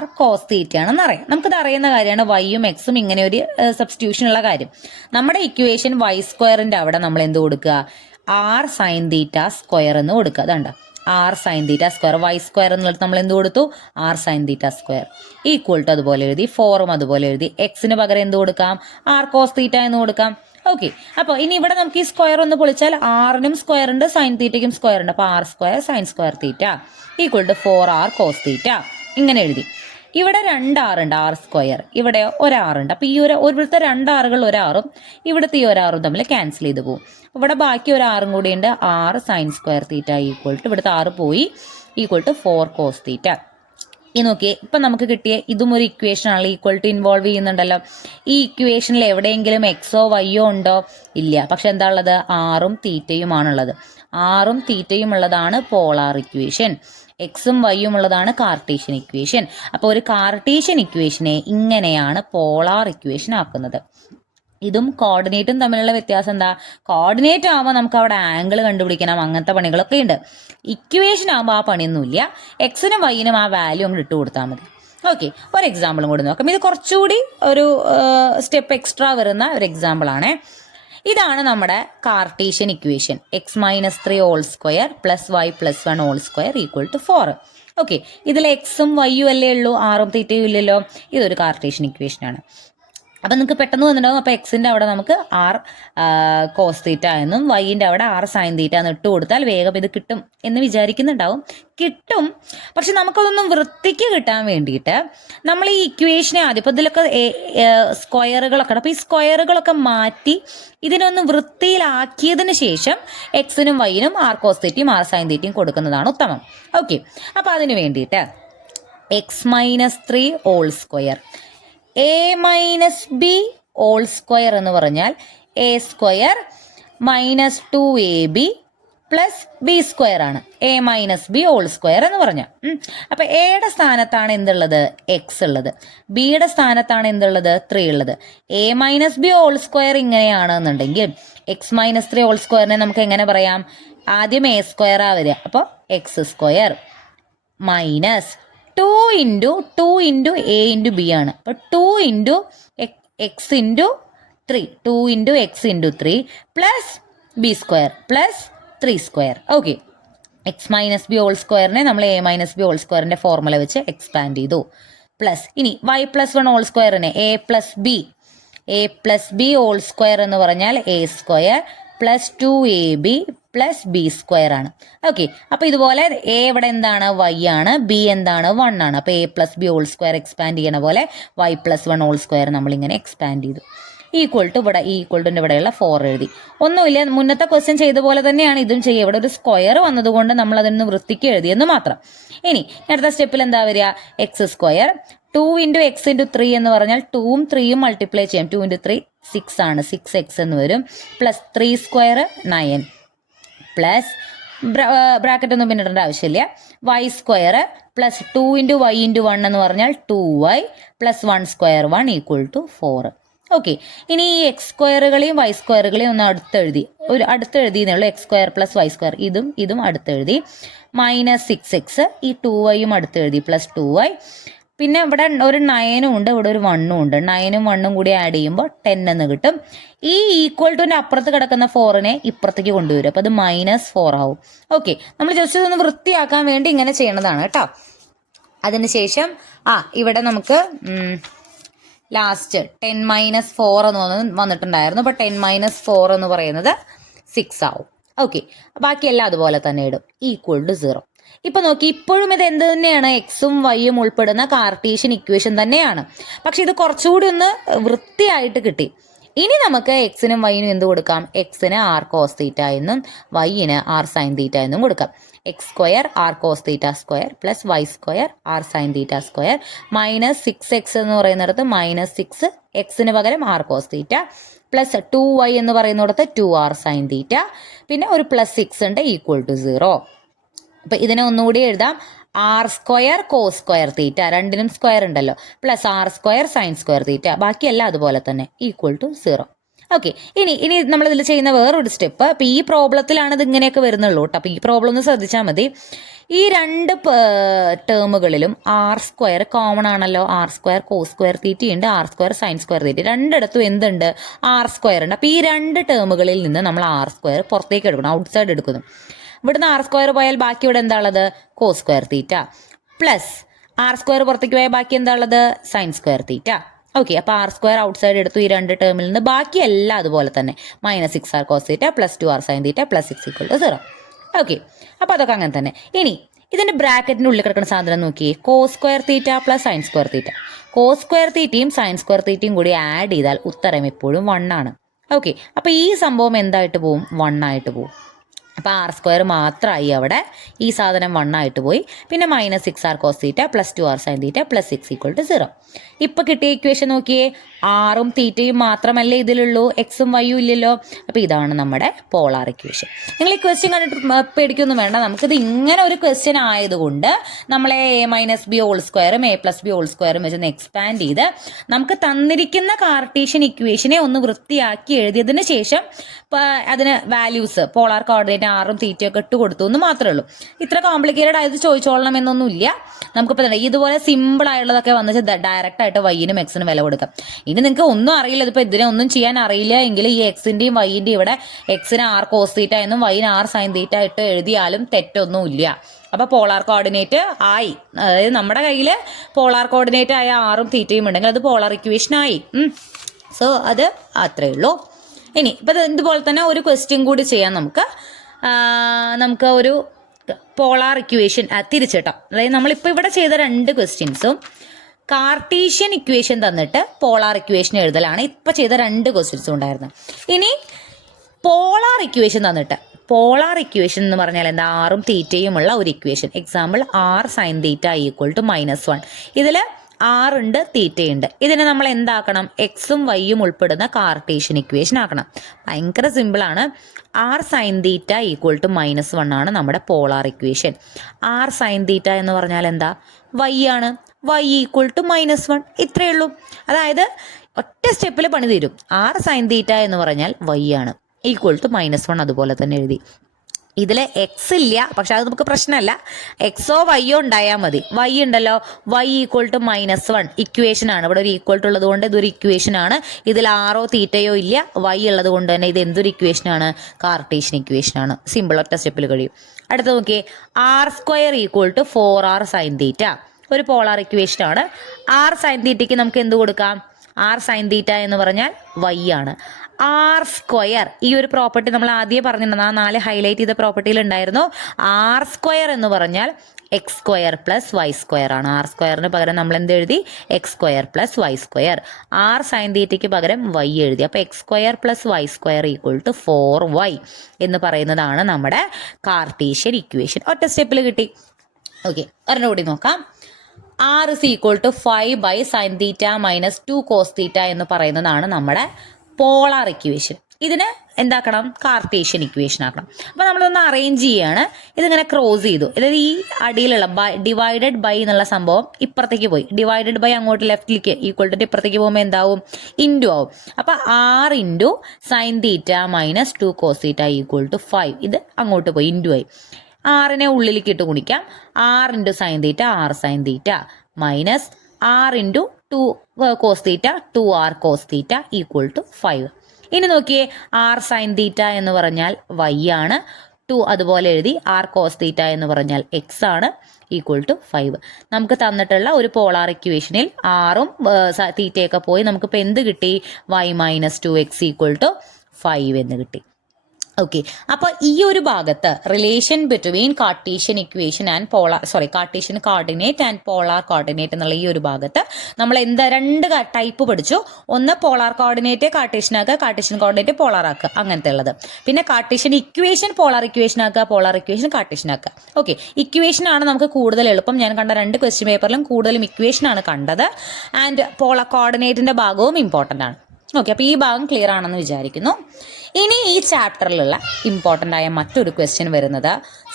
r കോസ് തീറ്റയാണെന്ന് അറിയാം. നമുക്കത് അറിയുന്ന കാര്യമാണ്. വൈയും എക്സും ഇങ്ങനെ ഒരു സബ്സ്റ്റിറ്റ്യൂഷൻ ഉള്ള കാര്യം. നമ്മുടെ ഇക്വേഷൻ y² അവിടെ നമ്മൾ എന്ത് കൊടുക്കുക, r സൈൻ തീറ്റ സ്ക്വയർ എന്ന് കൊടുക്കുക. അതുണ്ട്, r sine theta square, y² എന്നുള്ളത് നമ്മൾ എന്ത് കൊടുത്തു, r sine theta square equal to അതുപോലെ എഴുതി, 4ഉം അതുപോലെ എഴുതി. എക്സിന് പകരം എന്ത് കൊടുക്കാം, r കോസ് തീറ്റ എന്ന് കൊടുക്കാം. ഓക്കെ, അപ്പോൾ ഇനി ഇവിടെ നമുക്ക് ഈ സ്ക്വയർ ഒന്ന് പൊളിച്ചാൽ ആറിനും സ്ക്വയർ ഉണ്ട്, സൈൻ തീറ്റയ്ക്കും സ്ക്വയർ ഉണ്ട്. അപ്പോൾ r² sine square theta equal to 4r cos theta ഇങ്ങനെ എഴുതി. ഇവിടെ 2 r ഉണ്ട്, r². ഇവിടെ 1 r ഉണ്ട്. അപ്പോൾ ഈ ഇവിടുത്തെ 2 rകൾ 1 r-ഉം ഇവിടുത്തെ ഈ 1 r-ഉം തമ്മിൽ ക്യാൻസൽ ചെയ്ത് പോകും. ഇവിടെ ബാക്കി 1 r-ഉം കൂടി ഉണ്ട്, r sine square theta equal to ഇവിടുത്തെ r പോയി ഈക്വൽ ടു 4 കോസ് തീറ്റ. ഈ നോക്കിയേ, ഇപ്പം നമുക്ക് കിട്ടിയ ഇതും ഒരു ഇക്വേഷൻ ആണല്ലോ, ഈക്വൽ ടു ഇൻവോൾവ് ചെയ്യുന്നുണ്ടല്ലോ. ഈ ഇക്വേഷനിൽ എവിടെയെങ്കിലും എക്സോ വൈയോ ഉണ്ടോ? ഇല്ല. പക്ഷെ എന്താ ഉള്ളത്? ആറും തീറ്റയുമാണുള്ളത്. ആറും തീറ്റയും ഉള്ളതാണ് പോളാർ ഇക്വേഷൻ. എക്സും വൈയും ഉള്ളതാണ് കാർട്ടീഷ്യൻ ഇക്വേഷൻ. അപ്പോൾ ഒരു കാർട്ടീഷ്യൻ ഇക്വേഷനെ ഇങ്ങനെയാണ് പോളാർ ഇക്വേഷൻ ആക്കുന്നത്. ഇതും കോർഡിനേറ്റും തമ്മിലുള്ള വ്യത്യാസം എന്താ? കോർഡിനേറ്റ് ആകുമ്പോൾ നമുക്ക് അവിടെ ആംഗിൾ കണ്ടുപിടിക്കണം, അങ്ങനത്തെ പണികളൊക്കെ ഉണ്ട്. ഇക്വേഷൻ ആകുമ്പോൾ ആ പണിയൊന്നുമില്ല. എക്സിനും വൈനും ആ വാല്യൂ അങ്ങോട്ട് ഇട്ട് കൊടുത്താൽ മതി. ഓക്കെ, ഒരു എക്സാമ്പിളും കൂടി നോക്കാം. ഇത് കുറച്ചുകൂടി ഒരു സ്റ്റെപ്പ് എക്സ്ട്രാ വരുന്ന ഒരു എക്സാമ്പിൾ ആണ്. ഇതാണ് നമ്മുടെ Cartesian equation. X minus 3 whole square plus y plus 1 whole square equal to 4. Okay, ഇതിൽ എക്സും വൈയും അല്ലേ ഉള്ളൂ, ആറും തീറ്റയും ഇല്ലല്ലോ. ഇതൊരു കാർട്ടീഷ്യൻ ഇക്വേഷൻ ആണ്. അപ്പം നിങ്ങൾക്ക് പെട്ടെന്ന് വന്നിട്ടുണ്ടാവും. അപ്പോൾ എക്സിൻ്റെ അവിടെ നമുക്ക് ആർ കോസ് തീറ്റ എന്നും വൈൻ്റെ അവിടെ ആർ സൈൻ തീറ്റ എന്ന് ഇട്ട് കൊടുത്താൽ വേഗം ഇത് കിട്ടും എന്ന് വിചാരിക്കുന്നുണ്ടാവും. കിട്ടും, പക്ഷെ നമുക്കതൊന്നും വൃത്തിക്ക് കിട്ടാൻ വേണ്ടിയിട്ട് നമ്മൾ ഈ ഇക്വേഷനെ ആദ്യം, ഇപ്പോൾ ഇതിലൊക്കെ സ്ക്വയറുകളൊക്കെ ഉണ്ട്. അപ്പോൾ ഈ സ്ക്വയറുകളൊക്കെ മാറ്റി ഇതിനൊന്ന് വൃത്തിയിലാക്കിയതിന് ശേഷം എക്സിനും വൈനും ആർ കോസ് തീറ്റയും ആർ സൈൻ തീറ്റയും കൊടുക്കുന്നതാണ് ഉത്തമം. ഓക്കെ, അപ്പോൾ അതിന് വേണ്ടിയിട്ട് x minus 3 whole square a minus b whole square എന്ന് പറഞ്ഞാൽ a square minus 2ab plus b square ആണ്. A minus b whole square എന്ന് പറഞ്ഞാൽ അപ്പം എയുടെ സ്ഥാനത്താണ് എന്തുള്ളത്? എക്സ് ഉള്ളത്. ബിയുടെ സ്ഥാനത്താണ് എന്തുള്ളത്? 3 ഉള്ളത്. A minus b whole square ഇങ്ങനെയാണെന്നുണ്ടെങ്കിൽ എക്സ് മൈനസ് 3 ഹോൾ സ്ക്വയറിനെ നമുക്ക് എങ്ങനെ പറയാം? ആദ്യം എ സ്ക്വയറാ വരിക. അപ്പോൾ x square minus 2 into a into b ആണ്. അപ്പോൾ 2 into x into 3, 2 into x into 3 plus b square plus 3 square. Okay, x minus b whole സ്ക്വയറിനെ നമ്മൾ എ മൈനസ് ബി ഹോൾ സ്ക്വയറിൻ്റെ ഫോർമുല വെച്ച് എക്സ്പാൻഡ് ചെയ്തു. പ്ലസ് ഇനി വൈ പ്ലസ് 1 ഹോൾ സ്ക്വയറിനെ a plus b whole square എന്ന് പറഞ്ഞാൽ a square plus 2ab plus b square ആണ്. ഓക്കെ, അപ്പോൾ ഇതുപോലെ എ ഇവിടെ എന്താണ്? വൈ ആണ്. ബി എന്താണ്? 1 ആണ്. അപ്പോൾ a plus b whole square expand ചെയ്യണ പോലെ വൈ പ്ലസ് 1 ഹോൾ സ്ക്വയർ നമ്മളിങ്ങനെ എക്സ്പാൻഡ് ചെയ്തു. ഈക്വൽ ടു ഇവിടെ ഇവിടെയുള്ള 4 എഴുതി. ഒന്നുമില്ല, മുന്നത്തെ ക്വസ്റ്റ്യൻ ചെയ്ത പോലെ തന്നെയാണ് ഇതും ചെയ്യുക. ഇവിടെ ഒരു സ്ക്വയർ വന്നതുകൊണ്ട് നമ്മൾ അതിന് വൃത്തിക്ക് എഴുതിയെന്ന് മാത്രം. ഇനി അടുത്ത സ്റ്റെപ്പിൽ എന്താ വരിക? X square 2 into x into 3 എന്ന് പറഞ്ഞാൽ 2ഉം 3ഉം മൾട്ടിപ്ലൈ ചെയ്യാം. 2 ഇൻറ്റു 3 6 ആണ്. 6x എന്ന് വരും. പ്ലസ് 3 സ്ക്വയർ 9 പ്ലസ് ബ്രാക്കറ്റ് ഒന്നും പിന്നെ ഇടേണ്ട ആവശ്യമില്ല. Y square plus 2 into y into 1 എന്ന് പറഞ്ഞാൽ 2y plus 1 square 1 equal to 4. Okay, ഇനി ഈ എക്സ് സ്ക്വയറുകളെയും വൈ സ്ക്വയറുകളെയും ഒന്ന് അടുത്തെഴുതിയെന്നേ ഉള്ളൂ. X square plus y square ഇതും അടുത്തെഴുതി. മൈനസ് 6x, ഈ 2yയും അടുത്തെഴുതി പ്ലസ് 2y. പിന്നെ ഇവിടെ ഒരു 9ഉം ഉണ്ട്, ഇവിടെ ഒരു 1ഉം ഉണ്ട്. 9ഉം 1ഉം കൂടി ആഡ് ചെയ്യുമ്പോൾ 10 എന്ന് കിട്ടും. ഈ ഈക്വൽ ടുവിൻ്റെ അപ്പുറത്ത് കിടക്കുന്ന 4നെ ഇപ്പുറത്തേക്ക് കൊണ്ടുവരും. അപ്പോൾ അത് -4 ആവും. ഓക്കെ, നമ്മൾ ജസ്റ്റ് ഇതൊന്ന് വൃത്തിയാക്കാൻ വേണ്ടി ഇങ്ങനെ ചെയ്യണതാണ് കേട്ടോ. അതിനുശേഷം ഇവിടെ നമുക്ക് ലാസ്റ്റ് 10 - 4 എന്ന് വന്നിട്ടുണ്ടായിരുന്നു. അപ്പോൾ 10 - 4 എന്ന് പറയുന്നത് 6 ആവും. ഓക്കെ, ബാക്കിയെല്ലാം അതുപോലെ തന്നെ ഇടും. Equal to 0. ഇപ്പൊ നോക്കി, ഇപ്പോഴും ഇത് എന്ത് തന്നെയാണ്? എക്സും വൈയും ഉൾപ്പെടുന്ന കാർട്ടീഷ്യൻ ഇക്വേഷൻ തന്നെയാണ്. പക്ഷെ ഇത് കുറച്ചുകൂടി ഒന്ന് വൃത്തിയായിട്ട് കിട്ടി. ഇനി നമുക്ക് എക്സിനും വൈനും എന്ത് കൊടുക്കാം? എക്സിന് ആർ കോസ് തീറ്റ എന്നും വൈന് ആർ സൈൻ തീറ്റ എന്നും കൊടുക്കാം. X square r cos theta square plus y square r sine theta square minus 6x എന്ന് പറയുന്നിടത്ത് -6 എക്സിന് പകരം R cos theta plus 2y എന്ന് പറയുന്നിടത്ത് 2r സൈൻ തീറ്റ, പിന്നെ ഒരു പ്ലസ് 6 ഉണ്ട്, ഈക്വൽ ടു 0. അപ്പം ഇതിനെ ഒന്നുകൂടി എഴുതാം. R square cos square theta, രണ്ടിനും സ്ക്വയർ ഉണ്ടല്ലോ, plus r square sine square theta, ബാക്കിയെല്ലാം അതുപോലെ തന്നെ, ഈക്വൽ ടു 0. ഓക്കെ, ഇനി നമ്മളിതിൽ ചെയ്യുന്ന വേറൊരു സ്റ്റെപ്പ്. അപ്പം ഈ പ്രോബ്ലത്തിലാണ് ഇത് ഇങ്ങനെയൊക്കെ വരുന്നുള്ളൂ കേട്ടോ. അപ്പം ഈ പ്രോബ്ലം ഒന്ന് ശ്രദ്ധിച്ചാൽ മതി. ഈ രണ്ട് ടേമുകളിലും ആർ സ്ക്വയർ കോമൺ ആണല്ലോ. R square cos square theta ഉണ്ട്, r square sine square theta, രണ്ടിടത്തും എന്തുണ്ട്? ആർ സ്ക്വയർ ഉണ്ട്. അപ്പോൾ ഈ രണ്ട് ടേമുകളിൽ നിന്ന് നമ്മൾ ആർ സ്ക്വയർ പുറത്തേക്ക് എടുക്കണം, ഔട്ട് സൈഡ് എടുക്കുന്നു. ഇവിടുന്ന് ആർ സ്ക്വയർ പോയാൽ ബാക്കി ഇവിടെ എന്താ ഉള്ളത്? Cos square theta plus r square പുറത്തേക്ക് പോയാൽ ബാക്കി എന്താ ഉള്ളത്? Sine square theta. ഓക്കെ, അപ്പോൾ ആർ സ്ക്വയർ ഔട്ട് സൈഡ് എടുത്തു. ഈ രണ്ട് ടേമിൽ നിന്ന് ബാക്കി എല്ലാം അതുപോലെ തന്നെ. -6r cos theta plus 2r sine theta plus 6 equal to 0. Okay, അപ്പോൾ അതൊക്കെ അങ്ങനെ തന്നെ. ഇനി ഇതിൻ്റെ ബ്രാക്കറ്റിൻ്റെ ഉള്ളിൽ കിടക്കുന്ന സാധനം നോക്കിയേ. Cos square theta plus sine square theta. Cos square തീറ്റയും സൈൻ സ്ക്വയർ തീറ്റയും കൂടി ആഡ് ചെയ്താൽ ഉത്തരം എപ്പോഴും 1 ആണ്. ഓക്കെ, അപ്പോൾ ഈ സംഭവം എന്തായിട്ട് പോവും? 1 ആയിട്ട് പോവും. അപ്പോൾ ആർ സ്ക്വയർ മാത്രമായി അവിടെ, ഈ സാധനം 1 ആയിട്ട് പോയി. പിന്നെ -6r cos θ + 2r sin θ + 6 = 0. ഇപ്പം കിട്ടിയ ഇക്വേഷൻ നോക്കിയേ, ആറും തീറ്റയും മാത്രമല്ലേ ഇതിലുള്ളൂ, എക്സും വൈയും ഇല്ലല്ലോ. അപ്പോൾ ഇതാണ് നമ്മുടെ പോളാർ ഇക്വേഷൻ. നിങ്ങൾ ഈ ക്വസ്റ്റ്യൻ കണ്ടിട്ട് പേടിക്കൊന്നും വേണ്ട. നമുക്കിത് ഇങ്ങനെ ഒരു ക്വസ്റ്റ്യൻ ആയതുകൊണ്ട് നമ്മളെ a-b² a+b² വെച്ചൊന്ന് എക്സ്പാൻഡ് ചെയ്ത് നമുക്ക് തന്നിരിക്കുന്ന കാർട്ടീഷ്യൻ ഇക്വേഷനെ ഒന്ന് വൃത്തിയാക്കി എഴുതിയതിന് ശേഷം അതിന് വാല്യൂസ് പോളാർ കോർഡിനേറ്റ് ആറും തീറ്റയൊക്കെ ഇട്ട് കൊടുത്തു എന്ന് മാത്രമേ ഉള്ളൂ. ഇത്ര കോംപ്ലിക്കേറ്റഡ് ആയത് ചോദിച്ചോളണം എന്നൊന്നുമില്ല. നമുക്കിപ്പോൾ ഇതുപോലെ സിമ്പിൾ ആയിട്ടുള്ളതൊക്കെ വന്നിട്ട് ഡയറക്റ്റ് ആയിട്ട് വൈനും എക്സിനും വില കൊടുക്കാം. ഇനി നിങ്ങൾക്ക് ഒന്നും അറിയില്ല, ഇതിപ്പോൾ ഇതിനെ ഒന്നും ചെയ്യാൻ അറിയില്ല എങ്കിൽ ഈ എക്സിൻ്റെയും വൈൻ്റെയും ഇവിടെ എക്സിന് r cos θ എന്നും വൈന് r sin θ ഇട്ട് എഴുതിയാലും തെറ്റൊന്നുമില്ല. അപ്പോൾ പോളാർ കോർഡിനേറ്റ് ആയി, അതായത് നമ്മുടെ കയ്യിൽ പോളാർ കോർഡിനേറ്റ് ആയ ആറും തീറ്റയും ഉണ്ടെങ്കിൽ അത് പോളാർ ഇക്വേഷൻ ആയി. സോ അത് അത്രയേ ഉള്ളൂ. ഇനി ഇപ്പം ഇതുപോലെ തന്നെ ഒരു ക്വസ്റ്റ്യൻ കൂടി ചെയ്യാം നമുക്ക് ഒരു പോളാർ ഇക്വേഷൻ തിരിച്ചിട്ടാം. അതായത് നമ്മളിപ്പോൾ ഇവിടെ ചെയ്ത 2 ക്വസ്റ്റ്യൻസും കാർട്ടീഷ്യൻ ഇക്വേഷൻ തന്നിട്ട് പോളാർ ഇക്വേഷൻ എഴുതലാണ് ഇപ്പം ചെയ്ത 2 ക്വസ്റ്റ്യൻസും ഉണ്ടായിരുന്നത്. ഇനി പോളാർ ഇക്വേഷൻ തന്നിട്ട്, പോളാർ ഇക്വേഷൻ എന്ന് പറഞ്ഞാൽ എന്താ, ആറും തീറ്റയുമുള്ള ഒരു ഇക്വേഷൻ. Example r sin θ = -1. ഇതിൽ ആറുണ്ട് തീറ്റയുണ്ട്. ഇതിനെ നമ്മൾ എന്താക്കണം, എക്സും വൈയും ഉൾപ്പെടുന്ന കാർട്ടീഷ്യൻ ഇക്വേഷൻ ആക്കണം. ഭയങ്കര സിമ്പിളാണ്. r sin θ = -1 ആണ് നമ്മുടെ പോളാർ ഇക്വേഷൻ. r sin θ എന്ന് പറഞ്ഞാൽ എന്താ, y ആണ്. y = -1, ഇത്രയേ ഉള്ളൂ. അതായത് ഒറ്റ സ്റ്റെപ്പിൽ പണി തീരും. r sin θ എന്ന് പറഞ്ഞാൽ y ആണ്, =-1 അതുപോലെ തന്നെ എഴുതി. ഇതിൽ എക്സ് ഇല്ല, പക്ഷെ അത് നമുക്ക് പ്രശ്നമല്ല, എക്സോ വൈയോ ഉണ്ടായാൽ മതി. വൈ ഉണ്ടല്ലോ, y = -1 ഇക്വേഷൻ ആണ്. ഇവിടെ ഒരു ഈക്വൽ ഉള്ളത് കൊണ്ട് ഇതൊരു ഇക്വേഷൻ ആണ്. ഇതിൽ ആറോ തീറ്റയോ ഇല്ല, y ഉള്ളത് കൊണ്ട് തന്നെ ഇത് എന്തൊരു ഇക്വേഷൻ ആണ്, കാർട്ടീഷ്യൻ ഇക്വേഷൻ ആണ്. സിമ്പിൾ, ഒറ്റ സ്റ്റെപ്പിൽ കഴിയും. അടുത്ത നോക്കിയേ, r² = 4r sin θ ഒരു പോളാർ ഇക്വേഷൻ ആണ്. r sin θയ്ക്ക് നമുക്ക് എന്ത് കൊടുക്കാം, r sin θ എന്ന് പറഞ്ഞാൽ y ആണ്. r², ഈ ഒരു പ്രോപ്പർട്ടി നമ്മൾ ആദ്യം പറഞ്ഞിട്ടുണ്ട്, ആ 4 ഹൈലൈറ്റ് ചെയ്ത പ്രോപ്പർട്ടിയിൽ ഉണ്ടായിരുന്നു. r² എന്ന് പറഞ്ഞാൽ x² + y² ആണ്. r² പകരം നമ്മൾ എന്ത് എഴുതി, x² + y². r sin θയ്ക്ക് പകരം y എഴുതി. അപ്പോൾ x² + y² = 4y എന്ന് പറയുന്നതാണ് നമ്മുടെ കാർട്ടീഷ്യൻ ഇക്വേഷൻ. ഒറ്റ സ്റ്റെപ്പിൽ കിട്ടി. ഓക്കെ, ഒരെണ്ണം കൂടി നോക്കാം. r = 5 sin θ - 2 cos θ എന്ന് പറയുന്നതാണ് നമ്മുടെ പോളാർ ഇക്വേഷൻ. ഇതിന് എന്താക്കണം, കാർട്ടീഷ്യൻ ഇക്വേഷൻ ആക്കണം. അപ്പോൾ നമ്മളൊന്ന് അറേഞ്ച് ചെയ്യുകയാണ്. ഇതിങ്ങനെ ക്രോസ് ചെയ്തു, അതായത് ഈ അടിയിലുള്ള ഡിവൈഡഡ് ബൈ എന്നുള്ള സംഭവം ഇപ്പുറത്തേക്ക് പോയി, ഡിവൈഡഡ് ബൈ അങ്ങോട്ട് ലെഫ്റ്റിലേക്ക് ഈക്വൽ ടു ഇപ്പുറത്തേക്ക് പോകുമ്പോൾ എന്താവും, ഇൻറ്റു ആവും. അപ്പോൾ r × sin θ - 2 cos θ = 5. ഇത് അങ്ങോട്ട് പോയി, ഇൻറ്റു ആയി. ആറിനെ ഉള്ളിലേക്ക് ഇട്ട് ഗുണിക്കാം. r × sin θ r sin θ minus r × 2 cos θ 2r cos θ = 5. ഇനി നോക്കിയേ, r sin θ എന്ന് പറഞ്ഞാൽ y ആണ്, 2 അതുപോലെ എഴുതി. r cos θ എന്ന് പറഞ്ഞാൽ x ആണ്, =5. നമുക്ക് തന്നിട്ടുള്ള ഒരു പോളാർ ഇക്വേഷനിൽ ആറും തീറ്റയൊക്കെ പോയി നമുക്കിപ്പോൾ എന്ത് കിട്ടി, y - 2x = 5 എന്ന് കിട്ടി. ഓക്കെ, അപ്പോൾ ഈ ഒരു ഭാഗത്ത് relation between Cartesian equation and Cartesian coordinate and polar coordinate എന്നുള്ള ഈ ഒരു ഭാഗത്ത് നമ്മൾ എന്താ 2 ടൈപ്പ് പഠിച്ചു. ഒന്ന് പോളാർ കോർഡിനേറ്റ് കാർട്ടീഷ്യൻ ആക്കുക, കാർട്ടീഷ്യൻ കോർഡിനേറ്റ് പോളാർ ആക്കുക, അങ്ങനത്തെ ഉള്ളത്. പിന്നെ കാർട്ടീഷ്യൻ ഇക്വേഷൻ പോളാർ ഇക്വേഷൻ ആക്കുക, പോളാർ ഇക്വേഷൻ കാർട്ടീഷ്യൻ ആക്കുക. ഓക്കെ, ഇക്വേഷൻ ആണ് നമുക്ക് കൂടുതൽ എളുപ്പം. ഞാൻ കണ്ട 2 ക്വസ്റ്റ്യൻ പേപ്പറിലും കൂടുതലും ഇക്വേഷൻ ആണ് കണ്ടത്. ആൻഡ് പോളാർ കോർഡിനേറ്റിന്റെ ഭാഗവും ഇമ്പോർട്ടൻ്റ് ആണ്. ഓക്കെ, അപ്പോൾ ഈ ഭാഗം ക്ലിയർ ആണെന്ന് വിചാരിക്കുന്നു. ഇനി ഈ ചാപ്റ്ററിലുള്ള ഇമ്പോർട്ടൻ്റ് ആയ മറ്റൊരു ക്വസ്റ്റ്യൻ വരുന്നത്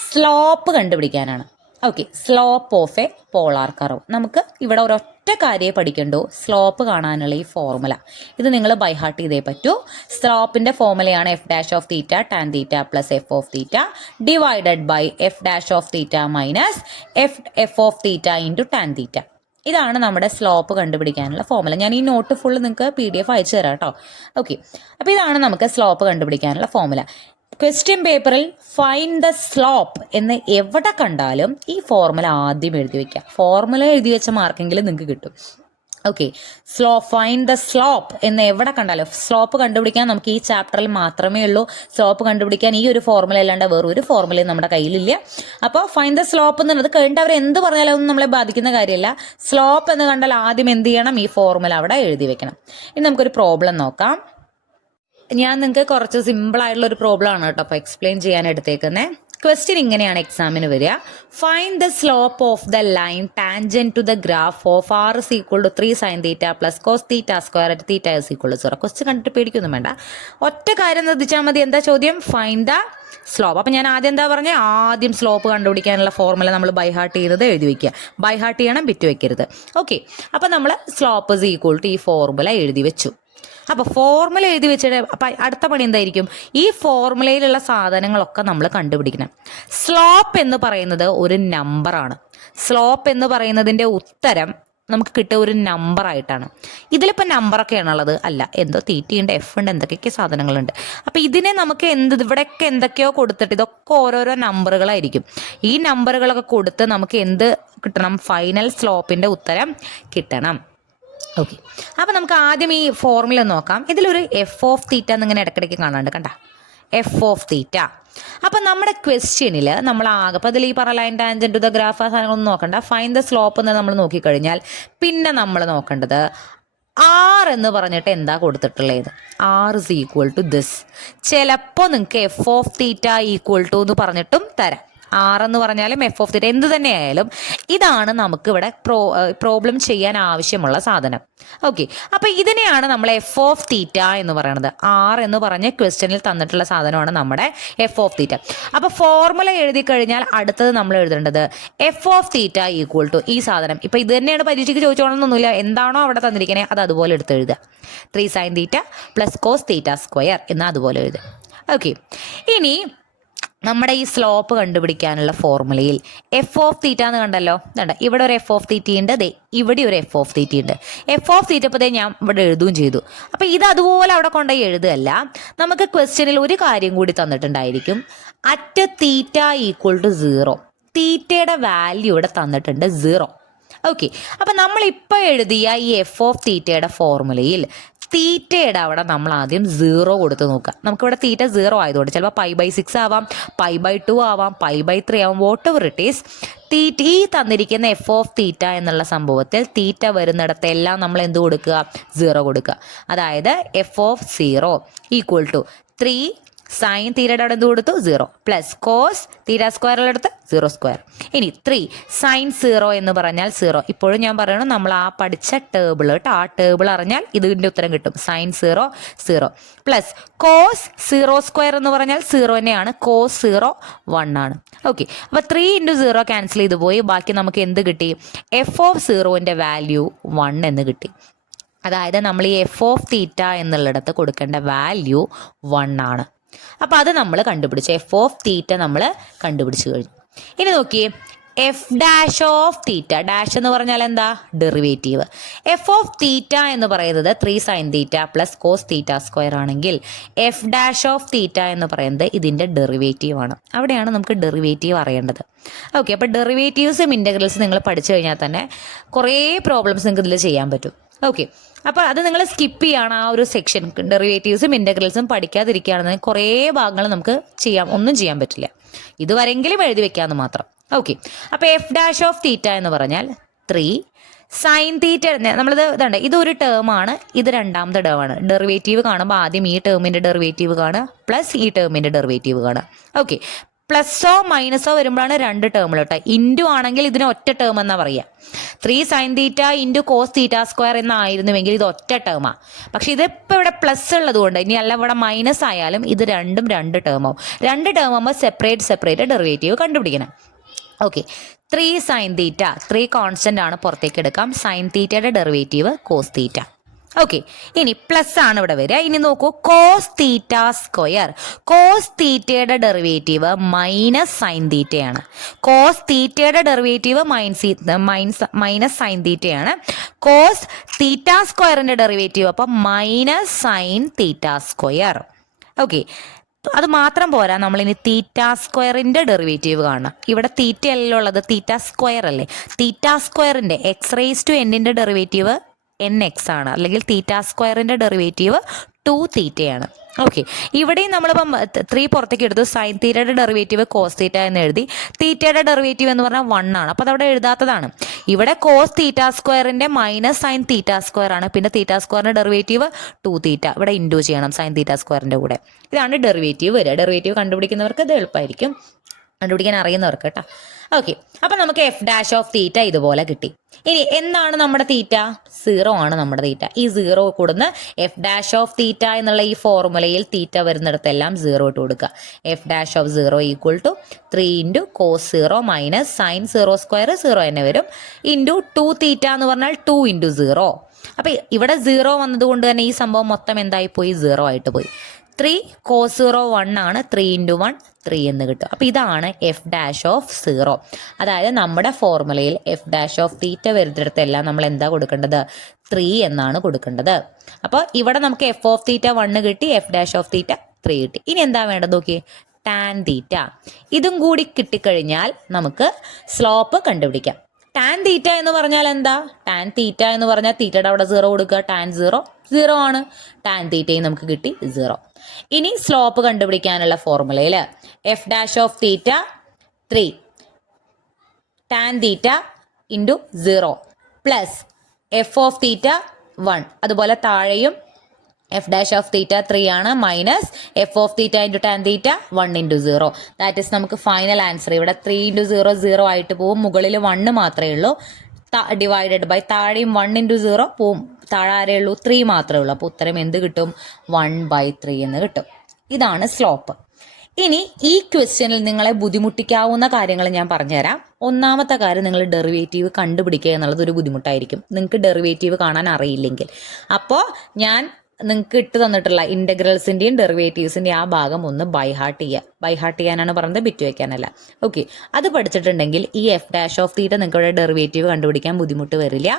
സ്ലോപ്പ് കണ്ടുപിടിക്കാനാണ്. Okay, slope of a polar curve. നമുക്ക് ഇവിടെ ഒരൊറ്റ കാര്യമേ പഠിക്കണ്ടൂ, സ്ലോപ്പ് കാണാനുള്ള ഈ ഫോർമുല. ഇത് നിങ്ങൾ ബൈ ഹാർട്ട് ചെയ്തേ പറ്റൂ. സ്ലോപ്പിൻ്റെ ഫോർമുലയാണ് f' of theta tan theta plus f of theta divided by f' of theta minus f of theta into tan theta. ഇതാണ് നമ്മുടെ സ്ലോപ്പ് കണ്ടുപിടിക്കാനുള്ള ഫോർമുല. ഞാൻ ഈ നോട്ട് ഫുള്ള് നിങ്ങൾക്ക് PDF അയച്ചു തരാം കേട്ടോ. ഓക്കെ, അപ്പോൾ ഇതാണ് നമുക്ക് സ്ലോപ്പ് കണ്ടുപിടിക്കാനുള്ള ഫോർമുല. ക്വസ്റ്റ്യൻ പേപ്പറിൽ ഫൈൻഡ് ദ സ്ലോപ്പ് എന്ന് എവിടെ കണ്ടാലും ഈ ഫോർമുല ആദ്യം എഴുതി വയ്ക്കുക. ഫോർമുല എഴുതി വെച്ച മാർക്കെങ്കിലും നിങ്ങൾക്ക് കിട്ടും. ഓക്കെ, ഫൈൻഡ് ദ സ്ലോപ്പ് എന്ന് എവിടെ കണ്ടാലും, സ്ലോപ്പ് കണ്ടുപിടിക്കാൻ നമുക്ക് ഈ ചാപ്റ്ററിൽ മാത്രമേ ഉള്ളൂ. സ്ലോപ്പ് കണ്ടുപിടിക്കാൻ ഈ ഒരു ഫോർമുല അല്ലാണ്ട് വേറൊരു ഫോർമുലയും നമ്മുടെ കയ്യിലില്ല. അപ്പോൾ ഫൈൻഡ് ദ സ്ലോപ്പ് എന്നുള്ളത് കഴിഞ്ഞിട്ട് അവർ എന്ത് പറഞ്ഞാലും ഒന്നും നമ്മളെ ബാധിക്കുന്ന കാര്യമില്ല. സ്ലോപ്പ് എന്ന് കണ്ടാൽ ആദ്യം എന്ത് ചെയ്യണം, ഈ ഫോർമുല അവിടെ എഴുതി വെക്കണം. ഇനി നമുക്കൊരു പ്രോബ്ലം നോക്കാം. ഞാൻ നിങ്ങൾക്ക് കുറച്ച് സിമ്പിളായിട്ടുള്ള ഒരു പ്രോബ്ലം ആണ് കേട്ടോ അപ്പോൾ എക്സ്പ്ലെയിൻ ചെയ്യാൻ എടുത്തേക്കുന്നത്. ക്വസ്റ്റ്യൻ ഇങ്ങനെയാണ് എക്സാമിന് വരിക. Find the slope of the line tangent to the graph of r is equal to 3 sin theta plus cos theta square at theta is equal to 0. Question കണ്ടിട്ട് പേടിക്കൊന്നും വേണ്ട, ഒറ്റ കാര്യം ശ്രദ്ധിച്ചാൽ മതി. എന്താ ചോദ്യം? Find the slope. അപ്പം ഞാൻ ആദ്യം എന്താ പറഞ്ഞത്? ആദ്യം സ്ലോപ്പ് കണ്ടുപിടിക്കാനുള്ള ഫോർമുല നമ്മൾ ബൈ ഹാർട്ട് ചെയ്തത് എഴുതി വയ്ക്കുക. ബൈ ഹാർട്ട് ചെയ്യണം, ബിറ്റ് വയ്ക്കരുത്. ഓക്കെ, അപ്പം നമ്മൾ സ്ലോപ്പ് is equal to ഈ ഫോർമുല എഴുതി വെച്ചു. അപ്പോൾ ഫോർമുല എഴുതി വെച്ചിട്ട് അപ്പം അടുത്ത പണി എന്തായിരിക്കും? ഈ ഫോർമുലയിലുള്ള സാധനങ്ങളൊക്കെ നമ്മൾ കണ്ടുപിടിക്കണം. സ്ലോപ്പ് എന്ന് പറയുന്നത് ഒരു നമ്പറാണ്. സ്ലോപ്പ് എന്ന് പറയുന്നതിൻ്റെ ഉത്തരം നമുക്ക് കിട്ടിയ ഒരു നമ്പറായിട്ടാണ്. ഇതിലിപ്പോൾ നമ്പറൊക്കെയാണുള്ളത് അല്ല, എന്തോ തീറ്റയുണ്ട്, എഫ് ഉണ്ട്, എന്തൊക്കെയൊക്കെ സാധനങ്ങളുണ്ട്. അപ്പോൾ ഇതിനെ നമുക്ക് ഇവിടെയൊക്കെ എന്തൊക്കെയോ കൊടുത്തിട്ട് ഇതൊക്കെ ഓരോരോ നമ്പറുകളായിരിക്കും. ഈ നമ്പറുകളൊക്കെ കൊടുത്ത് നമുക്ക് എന്ത് കിട്ടണം? ഫൈനൽ സ്ലോപ്പിൻ്റെ ഉത്തരം കിട്ടണം. ഓക്കെ, അപ്പോൾ നമുക്ക് ആദ്യം ഈ ഫോർമുല നോക്കാം. ഇതിലൊരു എഫ് ഓഫ് തീറ്റ എന്നിങ്ങനെ ഇടയ്ക്കിടയ്ക്ക് കാണാണ്ട് കണ്ട, എഫ് ഓഫ് തീറ്റ. അപ്പം നമ്മുടെ ക്വസ്റ്റ്യനിൽ നമ്മൾ ആകെ അപ്പോൾ അതിൽ ഈ പറ line tangent to the graph ആ സാധനങ്ങളൊന്നും നോക്കണ്ട. ഫൈൻഡ് ദ സ്ലോപ്പ് എന്ന് നമ്മൾ നോക്കിക്കഴിഞ്ഞാൽ പിന്നെ നമ്മൾ നോക്കേണ്ടത് ആർ എന്ന് പറഞ്ഞിട്ട് എന്താ കൊടുത്തിട്ടുള്ളത്? R is equal to this. ചിലപ്പോൾ നിങ്ങൾക്ക് f of theta equal to എന്ന് പറഞ്ഞിട്ടും തരാം. ആർ എന്ന് പറഞ്ഞാലും എഫ് ഓഫ് തീറ്റ എന്ത് തന്നെയായാലും ഇതാണ് നമുക്ക് ഇവിടെ പ്രോബ്ലം ചെയ്യാൻ ആവശ്യമുള്ള സാധനം. ഓക്കെ, അപ്പോൾ ഇതിനെയാണ് നമ്മൾ എഫ് ഓഫ് തീറ്റ എന്ന് പറയുന്നത്. ആർ എന്ന് പറഞ്ഞ ക്വസ്റ്റ്യനിൽ തന്നിട്ടുള്ള സാധനമാണ് നമ്മുടെ എഫ് ഓഫ് തീറ്റ. അപ്പോൾ ഫോർമുല എഴുതി കഴിഞ്ഞാൽ അടുത്തത് നമ്മൾ എഴുതേണ്ടത് f of theta equal to ഈ സാധനം. ഇപ്പോൾ ഇത് തന്നെയാണ് പരീക്ഷയ്ക്ക് ചോദിച്ചോളണമെന്നൊന്നുമില്ല. എന്താണോ അവിടെ തന്നിരിക്കണേ അത് അതുപോലെ എടുത്ത് എഴുതുക. 3 sin theta plus cos theta square എന്ന് അതുപോലെ എഴുതുക. ഓക്കെ, ഇനി നമ്മുടെ ഈ സ്ലോപ്പ് കണ്ടുപിടിക്കാനുള്ള ഫോർമുലയിൽ എഫ് ഓഫ് തീറ്റ എന്ന് കണ്ടല്ലോ. ഇവിടെ ഒരു എഫ് ഓഫ് തീറ്റ ഉണ്ട്, ദേ ഇവിടെ ഒരു എഫ് ഓഫ് തീറ്റ ഉണ്ട്. എഫ് ഓഫ് തീറ്റ ഇപ്പോൾ ഞാൻ ഇവിടെ എഴുതുകയും ചെയ്തു. അപ്പോൾ ഇത് അതുപോലെ അവിടെ കൊണ്ടുപോയി എഴുതുകയല്ല, നമുക്ക് ക്വസ്റ്റ്യനിൽ ഒരു കാര്യം കൂടി തന്നിട്ടുണ്ടായിരിക്കും. അറ്റ് തീറ്റ ഈക്വൽ ടു 0, തീറ്റയുടെ വാല്യൂ ഇവിടെ തന്നിട്ടുണ്ട് 0. ഓക്കെ, അപ്പം നമ്മളിപ്പോൾ എഴുതിയ ഈ എഫ് ഓഫ് തീറ്റയുടെ ഫോർമുലയിൽ തീറ്റയുടെ അവിടെ നമ്മൾ ആദ്യം 0 കൊടുത്ത് നോക്കുക. നമുക്കിവിടെ തീറ്റ 0 ആയതുകൊണ്ട് ചിലപ്പോൾ π/6 ആവാം, π/2 ആവാം, π/3 ആവാം, വോട്ട് എവർ ഇറ്റ് ഈസ്. ഈ തന്നിരിക്കുന്ന എഫ് ഓഫ് തീറ്റ എന്നുള്ള സംഭവത്തിൽ തീറ്റ വരുന്നിടത്തെല്ലാം നമ്മൾ എന്ത് കൊടുക്കുക? 0 കൊടുക്കുക. അതായത് f of 0 equal to 3 sine തീറ്റയുടെ അവിടെ എന്ത് കൊടുത്തു? 0 പ്ലസ് കോസ് തീറ്റ സ്ക്വയറിലെടുത്ത് 0 സ്ക്വയർ. ഇനി 3 സൈൻ 0 എന്ന് പറഞ്ഞാൽ 0. ഇപ്പോഴും ഞാൻ പറയണം, നമ്മൾ ആ പഠിച്ച ടേബിൾ കേട്ടോ, ആ ടേബിൾ അറിഞ്ഞാൽ ഇതിൻ്റെ ഉത്തരം കിട്ടും. സൈൻ 0 0 പ്ലസ് കോസ് 0 സ്ക്വയർ എന്ന് പറഞ്ഞാൽ 0 തന്നെയാണ്. കോസ് 0 1 ആണ്. ഓക്കെ, അപ്പോൾ 3 × 0 ക്യാൻസൽ ചെയ്ത് പോയി. ബാക്കി നമുക്ക് എന്ത് കിട്ടി? എഫ് ഓഫ് 0ൻ്റെ വാല്യൂ 1 എന്ന് കിട്ടി. അതായത് നമ്മൾ ഈ എഫ് ഓഫ് തീറ്റ എന്നുള്ളിടത്ത് കൊടുക്കേണ്ട വാല്യൂ 1 ആണ്. അപ്പോൾ അത് നമ്മൾ കണ്ടുപിടിച്ചു. എഫ് ഓഫ് തീറ്റ നമ്മൾ കണ്ടുപിടിച്ച് കഴിഞ്ഞു. ഇനി നോക്കിയേ, F dash of theta. Dash എന്ന് പറഞ്ഞാൽ എന്താ? ഡെറിവേറ്റീവ്. എഫ് ഓഫ് തീറ്റ എന്ന് പറയുന്നത് 3 sin theta plus cos theta square ആണെങ്കിൽ എഫ് ഡാഷ് ഓഫ് തീറ്റ എന്ന് പറയുന്നത് ഇതിൻ്റെ ഡെറിവേറ്റീവ് ആണ്. അവിടെയാണ് നമുക്ക് ഡെറിവേറ്റീവ് അറിയേണ്ടത്. ഓക്കെ, അപ്പോൾ ഡെറിവേറ്റീവ്സും ഇൻ്റഗ്രൽസും നിങ്ങൾ പഠിച്ചു കഴിഞ്ഞാൽ തന്നെ കുറേ പ്രോബ്ലംസ് നിങ്ങൾക്ക് ഇതിൽ ചെയ്യാൻ പറ്റും. ഓക്കെ, അപ്പോൾ അത് നിങ്ങൾ സ്കിപ്പ് ചെയ്യണം. ആ ഒരു സെക്ഷൻ ഡെറിവേറ്റീവ്സും ഇൻ്റഗ്രൽസും പഠിക്കാതിരിക്കുകയാണെന്നുണ്ടെങ്കിൽ കുറേ ഭാഗങ്ങൾ നമുക്ക് ഒന്നും ചെയ്യാൻ പറ്റില്ല. ഇതുവരെങ്കിലും എഴുതി വെക്കാമെന്ന് മാത്രം. ഓക്കെ, അപ്പോൾ എഫ് ഡാഷ് ഓഫ് തീറ്റ എന്ന് പറഞ്ഞാൽ 3 സൈൻ തീറ്റ. നമ്മളിത് ഇതുണ്ട്, ഇതൊരു ടേമാണ്, ഇത് രണ്ടാമത്തെ ടേമാണ്. ഡെറിവേറ്റീവ് കാണുമ്പോൾ ആദ്യം ഈ ടേമിൻ്റെ ഡെറിവേറ്റീവ് കാണുക, പ്ലസ് ഈ ടേമിൻ്റെ ഡെറിവേറ്റീവ് കാണുക. ഓക്കെ, പ്ലസ്സോ മൈനസോ വരുമ്പോഴാണ് 2 ടേമുകൾ കേട്ടോ. ഇൻറ്റു ആണെങ്കിൽ ഇതിന് ഒറ്റ ടേം എന്നാ പറയുക. 3 sin theta into cos theta square എന്നായിരുന്നുവെങ്കിൽ ഇത് ഒറ്റ ടേമാണ്. പക്ഷെ ഇതിപ്പോൾ ഇവിടെ പ്ലസ് ഉള്ളത് കൊണ്ട്, ഇനി അല്ല ഇവിടെ മൈനസ് ആയാലും ഇത് രണ്ടും 2 ടേമാവും. 2 ടേമാകുമ്പോൾ സെപ്പറേറ്റ് ഡെറിവേറ്റീവ് കണ്ടുപിടിക്കണം. ഓക്കെ, 3 sin തീറ്റ, 3 കോൺസ്റ്റൻ്റ് ആണ്, പുറത്തേക്ക് എടുക്കാം. സൈൻ തീറ്റയുടെ ഡെറിവേറ്റീവ് കോസ് തീറ്റ. ഓക്കെ, ഇനി പ്ലസ് ആണ് ഇവിടെ വരിക. ഇനി നോക്കൂ, കോസ് തീറ്റ സ്ക്വയർ. കോസ് തീറ്റയുടെ ഡെറിവേറ്റീവ് മൈനസ് സൈൻ തീറ്റയാണ്. കോസ് തീറ്റയുടെ ഡെറിവേറ്റീവ് മൈനസ് സൈൻ തീറ്റയാണ്. കോസ് തീറ്റ സ്ക്വയറിൻ്റെ ഡെറിവേറ്റീവ് അപ്പം minus sign theta square. Okay, അത് മാത്രം പോരാ, നമ്മളിനി തീറ്റ സ്ക്വയറിൻ്റെ ഡെറിവേറ്റീവ് കാണണം. ഇവിടെ തീറ്റ അല്ലല്ലോ ഉള്ളത്, തീറ്റ സ്ക്വയർ അല്ലേ. തീറ്റ സ്ക്വയറിൻ്റെ x⁻n ഡെറിവേറ്റീവ് nx ആണ്, അല്ലെങ്കിൽ തീറ്റ സ്ക്വയറിൻ്റെ ഡെറിവേറ്റീവ് 2 തീറ്റയാണ്. ഓക്കെ, ഇവിടെയും നമ്മളിപ്പം 3 പുറത്തേക്ക് എടുത്തു. സൈൻ തീറ്റയുടെ ഡെറിവേറ്റീവ് കോസ് തീറ്റ എന്ന് എഴുതി. തീറ്റയുടെ ഡെറിവേറ്റീവ് എന്ന് പറഞ്ഞാൽ 1 ആണ്. അപ്പോൾ അതവിടെ എഴുതാത്തതാണ്. ഇവിടെ കോസ് തീറ്റ സ്ക്വയറിൻ്റെ മൈനസ് സൈൻ തീറ്റ സ്ക്വയർ ആണ്. പിന്നെ തീറ്റ സ്ക്വയറിൻ്റെ ഡെറിവേറ്റീവ് 2 തീറ്റ. ഇവിടെ ഇൻഡു ചെയ്യണം സൈൻ തീറ്റ സ്ക്വയറിൻ്റെ കൂടെ. ഇതാണ് ഡെറിവേറ്റീവ് വരിക. ഡെറിവേറ്റീവ് കണ്ടുപിടിക്കുന്നവർക്ക് ഇത് എളുപ്പമായിരിക്കും, കണ്ടുപിടിക്കാൻ അറിയുന്നവർക്ക് കേട്ടോ. ഓക്കെ, അപ്പം നമുക്ക് എഫ് ഡാഷ് ഓഫ് തീറ്റ ഇതുപോലെ കിട്ടി. ഇനി എന്താണ് നമ്മുടെ തീറ്റ? 0 ആണ് നമ്മുടെ തീറ്റ. ഈ 0 കൂടുന്ന എഫ് ഡാഷ് ഓഫ് തീറ്റ എന്നുള്ള ഈ ഫോർമുലയിൽ തീറ്റ വരുന്നിടത്തെല്ലാം 0 ഇട്ട് കൊടുക്കുക. F dash of 0 equal to 3 into cos 0 minus sine 0 square 0 തന്നെ വരും ഇൻറ്റു 2 തീറ്റ എന്ന് പറഞ്ഞാൽ 2 ഇൻറ്റു 0. അപ്പം ഇവിടെ 0 വന്നതുകൊണ്ട് തന്നെ ഈ സംഭവം മൊത്തം എന്തായി പോയി? 0 ആയിട്ട് പോയി. 3 കോസ് 0 1 ആണ്. 3 ഇൻറ്റു 1 3 എന്ന് കിട്ടും. അപ്പോൾ ഇതാണ് എഫ് ഡാഷ് ഓഫ് 0. അതായത് നമ്മുടെ ഫോർമുലയിൽ എഫ് ഡാഷ് ഓഫ് തീറ്റ വരുന്നിടത്തെല്ലാം നമ്മൾ എന്താ കൊടുക്കേണ്ടത്? 3 എന്നാണ് കൊടുക്കേണ്ടത്. അപ്പോൾ ഇവിടെ നമുക്ക് എഫ് ഓഫ് തീറ്റ 1 കിട്ടി, എഫ് ഡാഷ് ഓഫ് തീറ്റ 3 കിട്ടി. ഇനി എന്താ വേണ്ടത് നോക്കി? Tan theta. ഇതും കൂടി കിട്ടിക്കഴിഞ്ഞാൽ നമുക്ക് സ്ലോപ്പ് കണ്ടുപിടിക്കാം. ടാൻ തീറ്റ എന്ന് പറഞ്ഞാൽ എന്താ? ടാൻ തീറ്റ എന്ന് പറഞ്ഞാൽ തീറ്റയുടെ അവിടെ 0 കൊടുക്കുക. ടാൻ 0 ആണ്. ടാൻ തീറ്റയും നമുക്ക് കിട്ടി 0. ഇനി സ്ലോപ്പ് കണ്ടുപിടിക്കാനുള്ള ഫോർമുലയിൽ F dash of theta 3 tan theta into 0 plus f of തീറ്റ 1. അതുപോലെ താഴെയും എഫ് ഡാഷ് ഓഫ് തീറ്റ 3 ആണ് minus f of theta into tan theta 1 into 0. That is നമുക്ക് ഫൈനൽ ആൻസർ. ഇവിടെ 3 ഇൻറ്റു 0 0 ആയിട്ട് പോവും. മുകളിൽ 1 മാത്രമേ ഉള്ളൂ. ഡിവൈഡഡ് ബൈ താഴെയും 1 ഇൻറ്റു 0 പോവും. താഴെ ആരേ ഉള്ളൂ? 3 മാത്രമേ ഉള്ളൂ. അപ്പോൾ ഉത്തരം എന്ത് കിട്ടും? 1/3 എന്ന് കിട്ടും. ഇതാണ് സ്ലോപ്പ്. ഇനി ഈ ക്വസ്റ്റ്യനിൽ നിങ്ങളെ ബുദ്ധിമുട്ടിക്കാവുന്ന കാര്യങ്ങൾ ഞാൻ പറഞ്ഞുതരാം. ഒന്നാമത്തെ കാര്യം, നിങ്ങൾ ഡെറിവേറ്റീവ് കണ്ടുപിടിക്കുക എന്നുള്ളത് ഒരു ബുദ്ധിമുട്ടായിരിക്കും നിങ്ങൾക്ക് ഡെറിവേറ്റീവ് കാണാൻ അറിയില്ലെങ്കിൽ. അപ്പോൾ ഞാൻ നിങ്ങൾക്ക് ഇട്ട് തന്നിട്ടുള്ള ഇൻ്റഗ്രൽസിൻ്റെയും ഡെറിവേറ്റീവ്സിൻ്റെയും ആ ഭാഗം ഒന്ന് ബൈഹാർട്ട് ചെയ്യുക. ബൈഹാർട്ട് ചെയ്യാനാണ് പറയുന്നത്, ബിറ്റ് വയ്ക്കാനല്ല. ഓക്കെ, അത് പഠിച്ചിട്ടുണ്ടെങ്കിൽ ഈ എഫ് ഡാഷ് ഓഫ് തീറ്റ നിങ്ങൾക്ക് ഇവിടെ ഡെറിവേറ്റീവ് കണ്ടുപിടിക്കാൻ ബുദ്ധിമുട്ട് വരില്ല,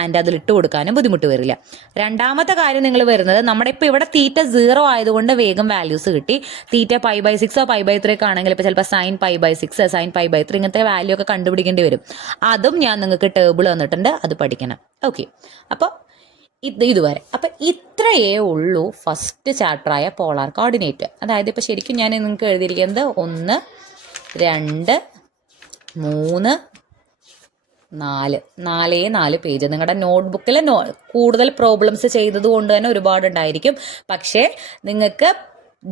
ആൻഡ് അതിൽ ഇട്ട് കൊടുക്കാനും ബുദ്ധിമുട്ട് വരില്ല. രണ്ടാമത്തെ കാര്യം നിങ്ങൾ വരുന്നത്, നമ്മുടെ ഇപ്പോൾ ഇവിടെ തീറ്റ 0 ആയതുകൊണ്ട് വേഗം വാല്യൂസ് കിട്ടി. തീറ്റ π/6 π/3 ഒക്കെ ആണെങ്കിൽ ഇപ്പോൾ ചിലപ്പോൾ സൈൻ π/6 സൈൻ π/3 ഇങ്ങനത്തെ വാല്യൂ ഒക്കെ കണ്ടുപിടിക്കേണ്ടി വരും. അതും ഞാൻ നിങ്ങൾക്ക് ടേബിൾ തന്നിട്ടുണ്ട്, അത് പഠിക്കണം. ഓക്കെ, അപ്പോൾ ഇതുവരെ അപ്പം ഇത്രയേ ഉള്ളൂ ഫസ്റ്റ് ചാപ്റ്ററായ പോളാർ കോർഡിനേറ്റ്. അതായത് ഇപ്പോൾ ശരിക്കും ഞാൻ നിങ്ങൾക്ക് എഴുതിയിരിക്കുന്നത് 1 2 3 4 പേജ്. നിങ്ങളുടെ നോട്ട്ബുക്കിൽ കൂടുതൽ പ്രോബ്ലംസ് ചെയ്തത് കൊണ്ട് തന്നെ ഒരുപാടുണ്ടായിരിക്കും. പക്ഷേ നിങ്ങൾക്ക്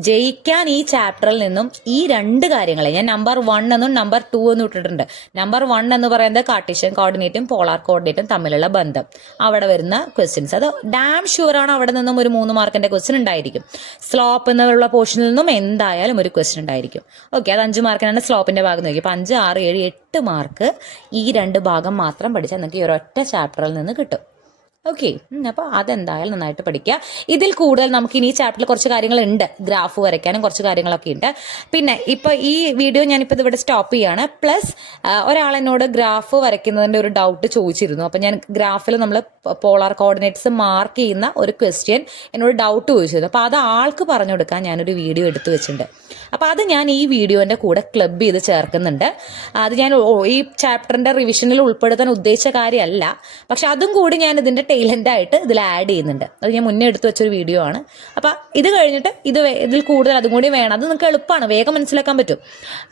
ജയിക്കാൻ ഈ ചാപ്റ്ററിൽ നിന്നും ഈ 2 കാര്യങ്ങളെ ഞാൻ നമ്പർ 1 എന്നും നമ്പർ 2 എന്നും ഇട്ടിട്ടുണ്ട്. നമ്പർ 1 എന്ന് പറയുന്നത് കാർട്ടീഷ്യൻ കോർഡിനേറ്റും പോളാർ കോർഡിനേറ്റും തമ്മിലുള്ള ബന്ധം, അവിടെ വരുന്ന ക്വസ്റ്റ്യൻസ്. അത് ഡാം ഷുവറാണ് അവിടെ നിന്നും ഒരു 3 മാർക്കിൻ്റെ ക്വസ്റ്റ്യൻ ഉണ്ടായിരിക്കും. സ്ലോപ്പ് എന്നുള്ള പോർഷനിൽ നിന്നും എന്തായാലും ഒരു ക്വസ്റ്റ്യൻ ഉണ്ടായിരിക്കും. ഓക്കെ, അത് 5 മാർക്കിനാണ് സ്ലോപ്പിൻ്റെ ഭാഗം നോക്കി. അപ്പോൾ 5 6 7 8 മാർക്ക് ഈ 2 ഭാഗം മാത്രം പഠിച്ചാൽ നിങ്ങൾക്ക് ഈ ഒരൊറ്റ ചാപ്റ്ററിൽ നിന്ന് കിട്ടും. ഓക്കെ, അപ്പോൾ അതെന്തായാലും നന്നായിട്ട് പഠിക്കുക. ഇതിൽ കൂടുതൽ നമുക്ക് ഇനി ഈ ചാപ്റ്ററിൽ കുറച്ച് കാര്യങ്ങളുണ്ട്, ഗ്രാഫ് വരയ്ക്കാനും കുറച്ച് കാര്യങ്ങളൊക്കെ ഉണ്ട്. പിന്നെ ഇപ്പോൾ ഈ വീഡിയോ ഞാനിപ്പോൾ ഇവിടെ സ്റ്റോപ്പ് ചെയ്യാണ്. പ്ലസ് ഒരാൾ എന്നോട് ഗ്രാഫ് വരയ്ക്കുന്നതിൻ്റെ ഒരു ഡൗട്ട് ചോദിച്ചിരുന്നു. അപ്പോൾ ഞാൻ ഗ്രാഫിൽ നമ്മൾ പോളാർ കോർഡിനേറ്റ്സ് മാർക്ക് ചെയ്യുന്ന ഒരു ക്വസ്റ്റ്യൻ എന്നോട് ഡൗട്ട് ചോദിച്ചിരുന്നു. അപ്പോൾ അത് ആൾക്ക് പറഞ്ഞു കൊടുക്കാൻ ഞാനൊരു വീഡിയോ എടുത്തു വെച്ചിട്ടുണ്ട്. അപ്പോൾ അത് ഞാൻ ഈ വീഡിയോൻ്റെ കൂടെ ക്ലബ് ചെയ്ത് ചേർക്കുന്നുണ്ട്. അത് ഞാൻ ഈ ചാപ്റ്ററിൻ്റെ റിവിഷനിൽ ഉൾപ്പെടുത്താൻ ഉദ്ദേശിച്ച കാര്യമല്ല, പക്ഷെ അതും കൂടി ഞാൻ ഇതിൻ്റെ ടൈലൻ്റായിട്ട് ഇതിൽ ആഡ് ചെയ്യുന്നുണ്ട്. അത് ഞാൻ മുന്നേ എടുത്തു വെച്ചൊരു വീഡിയോ ആണ്. അപ്പോൾ ഇത് കഴിഞ്ഞിട്ട് ഇതിൽ കൂടുതൽ അതും കൂടി വേണം. അത് നിങ്ങൾക്ക് എളുപ്പമാണ്, വേഗം മനസ്സിലാക്കാൻ പറ്റും.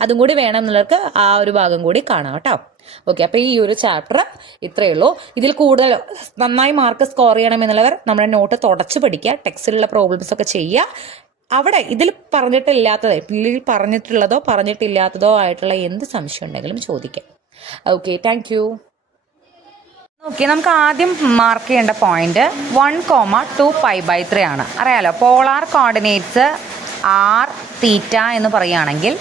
അതും കൂടി വേണം എന്നുള്ളവർക്ക് ആ ഒരു ഭാഗം കൂടി കാണാം കേട്ടോ. ഓക്കെ, അപ്പോൾ ഈ ഒരു ചാപ്റ്റർ ഇത്രയേ ഉള്ളൂ. ഇതിൽ കൂടുതൽ നന്നായി മാർക്ക് സ്കോർ ചെയ്യണമെന്നുള്ളവർ നമ്മുടെ നോട്ട് തുടച്ച് പഠിക്കുക, ടെക്സ്റ്റിലുള്ള പ്രോബ്ലംസ് ഒക്കെ ചെയ്യുക. അവിടെ ഇതിൽ പറഞ്ഞിട്ടില്ലാത്തത്, ഇതിൽ പറഞ്ഞിട്ടുള്ളതോ പറഞ്ഞിട്ടില്ലാത്തതോ ആയിട്ടുള്ള എന്ത് സംശയം ഉണ്ടെങ്കിലും ചോദിക്കാം. Okay, thank you. ഓക്കെ, നമുക്ക് ആദ്യം മാർക്ക് ചെയ്യേണ്ട പോയിന്റ് 1, 2 π/3 ആണ്. അറിയാലോ, പോളാർ കോർഡിനേറ്റ്സ് ആർ തീറ്റ എന്ന് പറയുകയാണെങ്കിൽ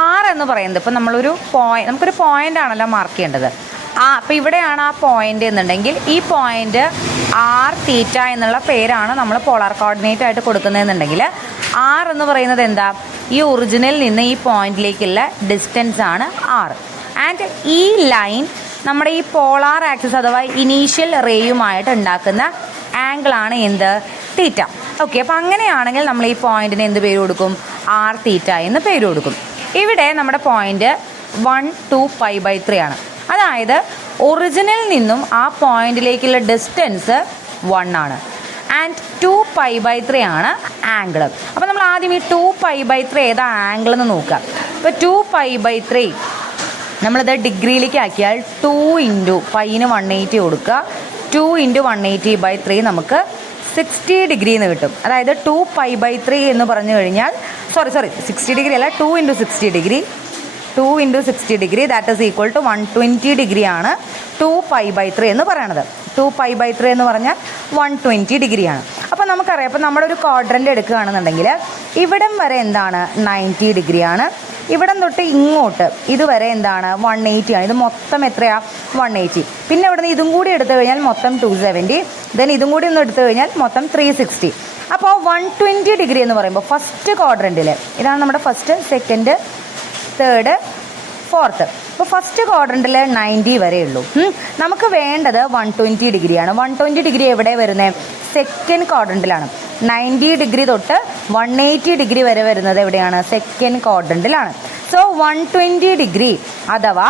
ആർ എന്ന് പറയുന്നത് ഇപ്പോൾ നമുക്കൊരു പോയിന്റ് ആണല്ലോ മാർക്ക് ചെയ്യേണ്ടത്. അപ്പോൾ ഇവിടെയാണ് ആ പോയിന്റ് എന്നുണ്ടെങ്കിൽ ഈ പോയിന്റ് ആർ തീറ്റ എന്നുള്ള പേരാണ് നമ്മൾ പോളാർ കോർഡിനേറ്റ് ആയിട്ട് കൊടുക്കുന്നതെന്നുണ്ടെങ്കിൽ ആർ എന്ന് പറയുന്നത് എന്താ? ഈ ഒറിജിനിൽ നിന്ന് ഈ പോയിന്റിലേക്കുള്ള ഡിസ്റ്റൻസ് ആണ് ആർ. ആൻഡ് ഈ ലൈൻ നമ്മുടെ ഈ പോളാർ ആക്സിസ് അഥവാ ഇനീഷ്യൽ റേയുമായിട്ട് ഉണ്ടാക്കുന്ന ആംഗിളാണ് എന്ത്? തീറ്റ. ഓക്കെ, അപ്പോൾ അങ്ങനെയാണെങ്കിൽ നമ്മൾ ഈ പോയിന്റിന് എന്ത് പേര് കൊടുക്കും? ആർ തീറ്റ എന്ന് പേര് കൊടുക്കും. ഇവിടെ നമ്മുടെ പോയിന്റ് 1, 2 π/3 ആണ്. അതായത് ഒറിജിനിൽ നിന്നും ആ പോയിന്റിലേക്കുള്ള ഡിസ്റ്റൻസ് 1 ആണ്. ആൻഡ് 2π/3 ആണ് ആംഗിൾ. അപ്പോൾ നമ്മൾ ആദ്യം ഈ 2π/3 ഏതാ ആംഗിൾ എന്ന് നോക്കുക. ഇപ്പോൾ 2π/3 നമ്മളിത് ഡിഗ്രിയിലേക്ക് ആക്കിയാൽ 2 ഇൻറ്റു പൈന് 180 കൊടുക്കുക. 2 ഇൻറ്റു 180/3 നമുക്ക് 60 ഡിഗ്രി എന്ന് കിട്ടും. അതായത് 2π/3 എന്ന് പറഞ്ഞു കഴിഞ്ഞാൽ സോറി 60 ഡിഗ്രി അല്ല, 2 into 60 degree, 2 into 60 degree that is equal to 120 ഡിഗ്രിയാണ് 2π/3 എന്ന് പറയണത്. 2π/3 എന്ന് പറഞ്ഞാൽ 120 ഡിഗ്രിയാണ്. അപ്പോൾ നമുക്കറിയാം, അപ്പോൾ നമ്മുടെ ഒരു ക്വാഡ്രൻ്റ് എടുക്കുകയാണെന്നുണ്ടെങ്കിൽ ഇവിടം വരെ എന്താണ് 90 ഡിഗ്രിയാണ്, ഇവിടം തൊട്ട് ഇങ്ങോട്ട് ഇതുവരെ എന്താണ് 180 ആണ്. ഇത് മൊത്തം എത്രയാണ് 180. പിന്നെ ഇവിടെ നിന്ന് ഇതും കൂടി എടുത്തു കഴിഞ്ഞാൽ മൊത്തം 270, ദെൻ ഇതും കൂടി ഒന്ന് എടുത്തു കഴിഞ്ഞാൽ മൊത്തം 360. അപ്പോൾ 120 ഡിഗ്രി എന്ന് പറയുമ്പോൾ ഫസ്റ്റ് ക്വാഡ്രൻറ്റിൽ ഇതാണ് നമ്മുടെ ഫസ്റ്റ്, സെക്കൻഡ്, തേർഡ്, ഫോർത്ത്. അപ്പോൾ ഫസ്റ്റ് ക്വാഡ്രൻറ്റിൽ 90 വരെ ഉള്ളൂ. നമുക്ക് വേണ്ടത് 120 ഡിഗ്രിയാണ്. 120 ഡിഗ്രി എവിടെ വരുന്നത്? സെക്കൻഡ് ക്വാഡ്രൻറ്റിലാണ്. 90 ഡിഗ്രി തൊട്ട് 180 ഡിഗ്രി വരെ വരുന്നത് എവിടെയാണ്? സെക്കൻഡ് ക്വാഡ്രൻറ്റിലാണ്. സോ 120 ഡിഗ്രി അഥവാ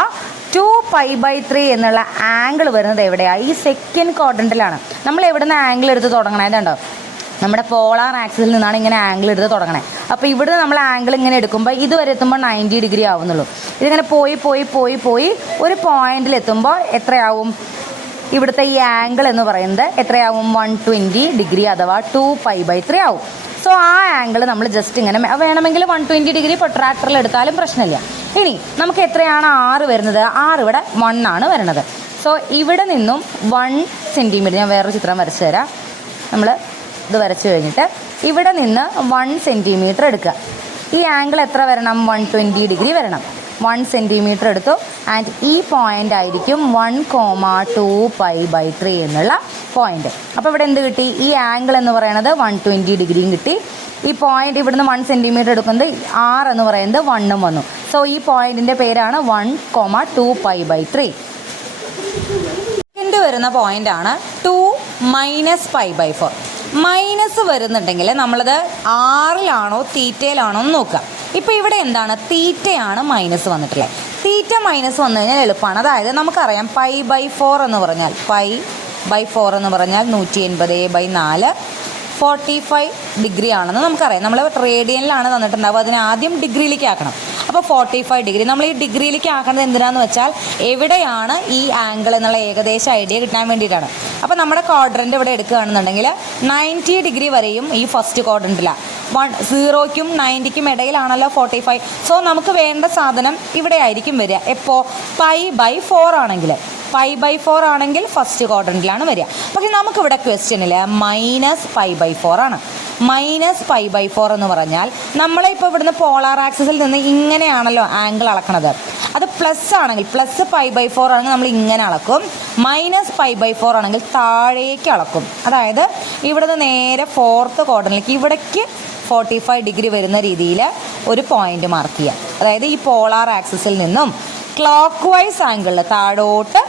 2π/3 എന്നുള്ള ആംഗിൾ വരുന്നത് എവിടെയാണ്? ഈ സെക്കൻഡ് ക്വാഡ്രൻറ്റിലാണ്. നമ്മൾ എവിടെ നിന്ന് ആംഗിൾ എടുത്ത് തുടങ്ങണേതുണ്ടോ? നമ്മുടെ പോളാർ ആക്സിസിൽ നിന്നാണ് ഇങ്ങനെ ആംഗിൾ എടുത്ത് തുടങ്ങണേ. അപ്പോൾ ഇവിടുന്ന് നമ്മൾ ആംഗിൾ ഇങ്ങനെ എടുക്കുമ്പോൾ ഇതുവരെ എത്തുമ്പോൾ 90 ഡിഗ്രി ആവുന്നുള്ളൂ. ഇതിങ്ങനെ പോയി പോയി പോയി പോയി ഒരു പോയിന്റിൽ എത്തുമ്പോൾ എത്രയാവും? ഇവിടുത്തെ ഈ ആംഗിൾ എന്ന് പറയുന്നത് എത്രയാവും? 120 ഡിഗ്രി അഥവാ 2π/3 ആവും. സോ ആ ആംഗിൾ നമ്മൾ ജസ്റ്റ് ഇങ്ങനെ വേണമെങ്കിൽ 120 ഡിഗ്രി പ്രൊട്രാക്ടറിൽ എടുത്താലും പ്രശ്നമില്ല. ഇനി നമുക്ക് എത്രയാണ് R വരുന്നത്? R ഇവിടെ 1 ആണ് വരുന്നത്. സോ ഇവിടെ നിന്നും 1 സെൻറ്റിമീറ്റർ, ഞാൻ വേറൊരു ചിത്രം വരച്ചു തരാം. നമ്മൾ ഇത് വരച്ചു കഴിഞ്ഞിട്ട് ഇവിടെ നിന്ന് 1 സെൻറ്റിമീറ്റർ എടുക്കുക. ഈ ആംഗിൾ എത്ര വരണം? 120 ഡിഗ്രി വരണം. 1 സെൻറ്റിമീറ്റർ എടുത്തു. ആൻഡ് ഈ പോയിൻ്റ് ആയിരിക്കും 1,2π/3 എന്നുള്ള പോയിൻ്റ്. അപ്പോൾ ഇവിടെ എന്ത് കിട്ടി? ഈ ആംഗിൾ എന്ന് പറയുന്നത് 120 ഡിഗ്രിയും കിട്ടി. ഈ പോയിൻ്റ് ഇവിടുന്ന് 1 സെൻറ്റിമീറ്റർ എടുക്കുന്നത് R എന്ന് പറയുന്നത് 1 വന്നു. സോ ഈ പോയിൻറ്റിൻ്റെ പേരാണ് 1,2π/3. സെക്കൻഡ് വരുന്ന പോയിൻ്റാണ് 2 - π/4. മൈനസ് വരുന്നുണ്ടെങ്കിൽ നമ്മളത് ആറിലാണോ തീറ്റയിലാണോ എന്ന് നോക്കുക. ഇപ്പോൾ ഇവിടെ എന്താണ്? തീറ്റയാണ് മൈനസ് വന്നിട്ടില്ലേ. തീറ്റ മൈനസ് വന്നു കഴിഞ്ഞാൽ എളുപ്പമാണ്. അതായത് നമുക്കറിയാം π/4 എന്ന് പറഞ്ഞാൽ 180/4 45 ഡിഗ്രി ആണെന്ന് നമുക്കറിയാം. നമ്മൾ റേഡിയനിലാണ് തന്നിട്ടുണ്ടാവുക, അതിനെ ആദ്യം ഡിഗ്രിയിലേക്ക് ആക്കണം. അപ്പോൾ 45 ഡിഗ്രി നമ്മൾ ഈ ഡിഗ്രിയിലേക്ക് ആക്കുന്നത് എന്തിനാന്ന് വെച്ചാൽ എവിടെയാണ് ഈ ആംഗിൾ എന്നുള്ള ഏകദേശം ഐഡിയ കിട്ടാൻ വേണ്ടിയിട്ടാണ്. അപ്പോൾ നമ്മുടെ ക്വാഡ്രൻ്റ് ഇവിടെ എടുക്കുകയാണെന്നുണ്ടെങ്കിൽ 90 ഡിഗ്രി വരെയും ഈ ഫസ്റ്റ് ക്വാഡ്രൻറ്റിലാണ്. 0ക്കും 90ക്കും ഇടയിലാണല്ലോ 45. സോ നമുക്ക് വേണ്ട സാധനം ഇവിടെ ആയിരിക്കും വരിക. എപ്പോൾ? π/4 ആണെങ്കിൽ. π/4 ആണെങ്കിൽ ഫസ്റ്റ് ക്വാഡ്രൻറ്റിലാണ് വരിക. പക്ഷേ നമുക്കിവിടെ ക്വസ്റ്റ്യനിൽ -π/4 ആണ്. -π/4 എന്ന് പറഞ്ഞാൽ നമ്മളിപ്പോൾ ഇവിടുന്ന് പോളാർ ആക്സിസിൽ നിന്ന് ഇങ്ങനെയാണല്ലോ ആംഗിൾ അളക്കണത്. അത് പ്ലസ് ആണെങ്കിൽ +π/4 ആണെങ്കിൽ നമ്മൾ ഇങ്ങനെ അളക്കും. -π/4 ആണെങ്കിൽ താഴേക്ക് അളക്കും. അതായത് ഇവിടുന്ന് നേരെ ഫോർത്ത് ക്വാഡ്രൻറ്റിലേക്ക് ഇവിടേക്ക് 45 ഡിഗ്രി വരുന്ന രീതിയിൽ ഒരു പോയിന്റ് മാർക്ക് ചെയ്യുക. അതായത് ഈ പോളാർ ആക്സിസിൽ നിന്നും ക്ലോക്ക് വൈസ് ആംഗിളിൽ താഴോട്ട്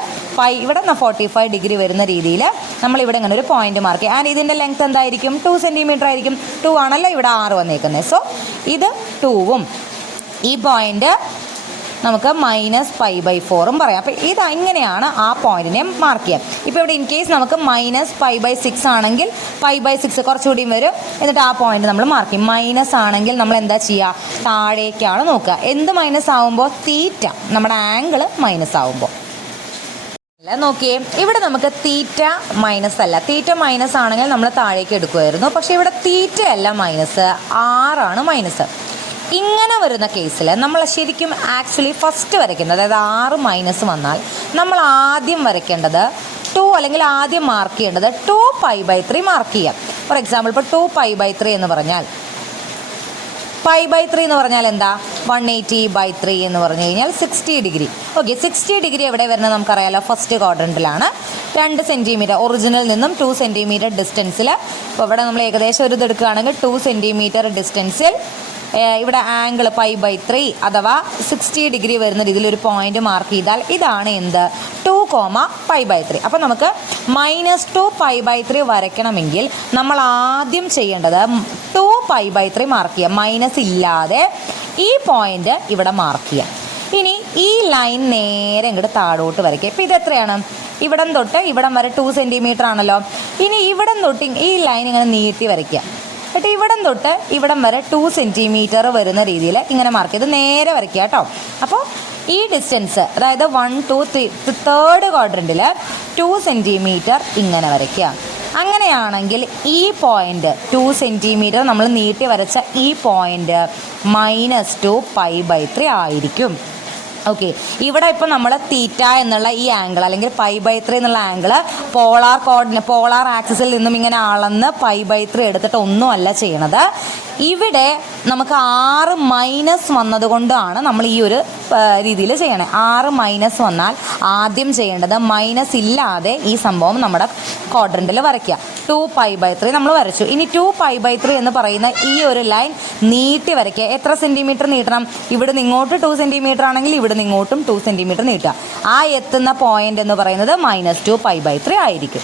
ഇവിടെ 45 ഡിഗ്രി വരുന്ന രീതിയിൽ നമ്മളിവിടെ ഇങ്ങനെ ഒരു പോയിന്റ് മാർക്ക് ചെയ്യുക. ആൻഡ് ഇതിൻ്റെ ലെങ്ത് എന്തായിരിക്കും? 2 സെൻറ്റിമീറ്റർ ആയിരിക്കും. 2 ആണല്ലോ ഇവിടെ R വന്നേക്കുന്നത്. സോ ഇത് 2ഉം ഈ പോയിന്റ് നമുക്ക് -π/4 പറയാം. അപ്പോൾ ഇത് ഇങ്ങനെയാണ് ആ പോയിന്റിനെ മാർക്ക് ചെയ്യാം. ഇപ്പോൾ ഇവിടെ ഇൻ കേസ് നമുക്ക് -π/6 ആണെങ്കിൽ π/6 കുറച്ചുകൂടിയും വരും. എന്നിട്ട് ആ പോയിന്റ് നമ്മൾ മാർക്ക് ചെയ്യും. മൈനസ് ആണെങ്കിൽ നമ്മൾ എന്താ ചെയ്യുക? താഴേക്കാണ് നോക്കുക. എന്ത് മൈനസ് ആവുമ്പോൾ? തീറ്റ, നമ്മുടെ ആംഗിൾ മൈനസ് ആവുമ്പോൾ. അല്ല നോക്കിയേ, ഇവിടെ നമുക്ക് തീറ്റ മൈനസ് അല്ല. തീറ്റ മൈനസ് ആണെങ്കിൽ നമ്മൾ താഴേക്ക് എടുക്കുമായിരുന്നു. പക്ഷേ ഇവിടെ തീറ്റ അല്ല മൈനസ്, R ആണ് മൈനസ്. ഇങ്ങനെ വരുന്ന കേസിൽ നമ്മൾ ശരിക്കും ആക്ച്വലി ഫസ്റ്റ് വരയ്ക്കുന്നത്, അതായത് R- വന്നാൽ നമ്മൾ ആദ്യം വരയ്ക്കേണ്ടത് 2 അല്ലെങ്കിൽ ആദ്യം മാർക്ക് ചെയ്യേണ്ടത് 2π/3 മാർക്ക് ചെയ്യാം. ഫോർ എക്സാമ്പിൾ ഇപ്പോൾ 2π/3 എന്ന് പറഞ്ഞാൽ π/3 എന്ന് പറഞ്ഞാൽ എന്താ? 180/3 എന്ന് പറഞ്ഞു കഴിഞ്ഞാൽ 60 ഡിഗ്രി. ഓക്കെ, 60 ഡിഗ്രി എവിടെ വരുന്നത് നമുക്കറിയാലോ? ഫസ്റ്റ് ക്വാഡ്രൻറ്റിലാണ്. 2 സെൻറ്റിമീറ്റർ ഒറിജിനൽ നിന്നും 2 സെൻറ്റിമീറ്റർ ഡിസ്റ്റൻസിൽ. ഇപ്പോൾ ഇവിടെ നമ്മൾ ഏകദേശം ഒരു ഇത് എടുക്കുകയാണെങ്കിൽ 2 സെൻറ്റിമീറ്റർ ഡിസ്റ്റൻസിൽ ഇവിടെ ആംഗിൾ π/3 അഥവാ 60 ഡിഗ്രി വരുന്ന രീതിയിൽ ഒരു പോയിന്റ് മാർക്ക് ചെയ്താൽ ഇതാണ് എന്ത്? 2π/3. അപ്പോൾ നമുക്ക് -2π/3 വരയ്ക്കണമെങ്കിൽ നമ്മൾ ആദ്യം ചെയ്യേണ്ടത് 2π/3 മാർക്ക് ചെയ്യാം. മൈനസ് ഇല്ലാതെ ഈ പോയിന്റ് ഇവിടെ മാർക്ക് ചെയ്യാം. ഇനി ഈ ലൈൻ നേരെ ഇങ്ങോട്ട് താഴോട്ട് വരയ്ക്കുക. ഇപ്പോൾ ഇതെത്രയാണ്? ഇവിടം തൊട്ട് ഇവിടം വരെ 2 സെൻറ്റിമീറ്റർ ആണല്ലോ. ഇനി ഇവിടം തൊട്ട് ഈ ലൈൻ ഇങ്ങനെ നീട്ടി വരയ്ക്കുക. എന്നിട്ട് ഇവിടം തൊട്ട് ഇവിടം വരെ 2 സെൻറ്റിമീറ്റർ വരുന്ന രീതിയിൽ ഇങ്ങനെ മാർക്ക് ചെയ്ത് നേരെ വരയ്ക്കുക കേട്ടോ. അപ്പോൾ ഈ ഡിസ്റ്റൻസ്, അതായത് 1 2 3 തേർഡ് ക്വാഡ്രൻറ്റിൽ 2 സെൻറ്റിമീറ്റർ ഇങ്ങനെ വരയ്ക്കുക. അങ്ങനെയാണെങ്കിൽ ഈ പോയിൻ്റ് 2 സെൻറ്റിമീറ്റർ നമ്മൾ നീട്ടി വരച്ച ഈ പോയിൻ്റ് -2 π/3 ആയിരിക്കും. ഓക്കെ, ഇവിടെ ഇപ്പോൾ നമ്മൾ തീറ്റ എന്നുള്ള ഈ ആംഗിൾ അല്ലെങ്കിൽ π/3 എന്നുള്ള ആംഗിൾ പോളാർ ആക്സിസിൽ നിന്നും ഇങ്ങനെ അളന്ന് π/3 എടുത്തിട്ട് ഒന്നുമല്ല ചെയ്യണത്. ഇവിടെ നമുക്ക് 6 മൈനസ് വന്നതുകൊണ്ടാണ് നമ്മൾ ഈ ഒരു രീതിയിൽ ചെയ്യണേ. 6 മൈനസ് വന്നാൽ ആദ്യം ചെയ്യേണ്ടത് മൈനസ് ഇല്ലാതെ ഈ സംഭവം നമ്മുടെ ക്വാഡ്രൻറ്റിൽ വരയ്ക്കുക. 2 π/3 നമ്മൾ വരച്ചു. ഇനി 2 π/3 എന്ന് പറയുന്ന ഈ ഒരു ലൈൻ നീട്ടി വരയ്ക്കുക. എത്ര സെൻറ്റിമീറ്റർ നീട്ടണം? ഇവിടെ നിന്ന് ഇങ്ങോട്ട് 2 സെൻറ്റിമീറ്റർ ആണെങ്കിൽ ഇവിടെ നിന്ന് ഇങ്ങോട്ടും 2 സെൻറ്റിമീറ്റർ നീട്ടുക. ആ എത്തുന്ന പോയിന്റ് എന്ന് പറയുന്നത് -2 π/3 ആയിരിക്കും.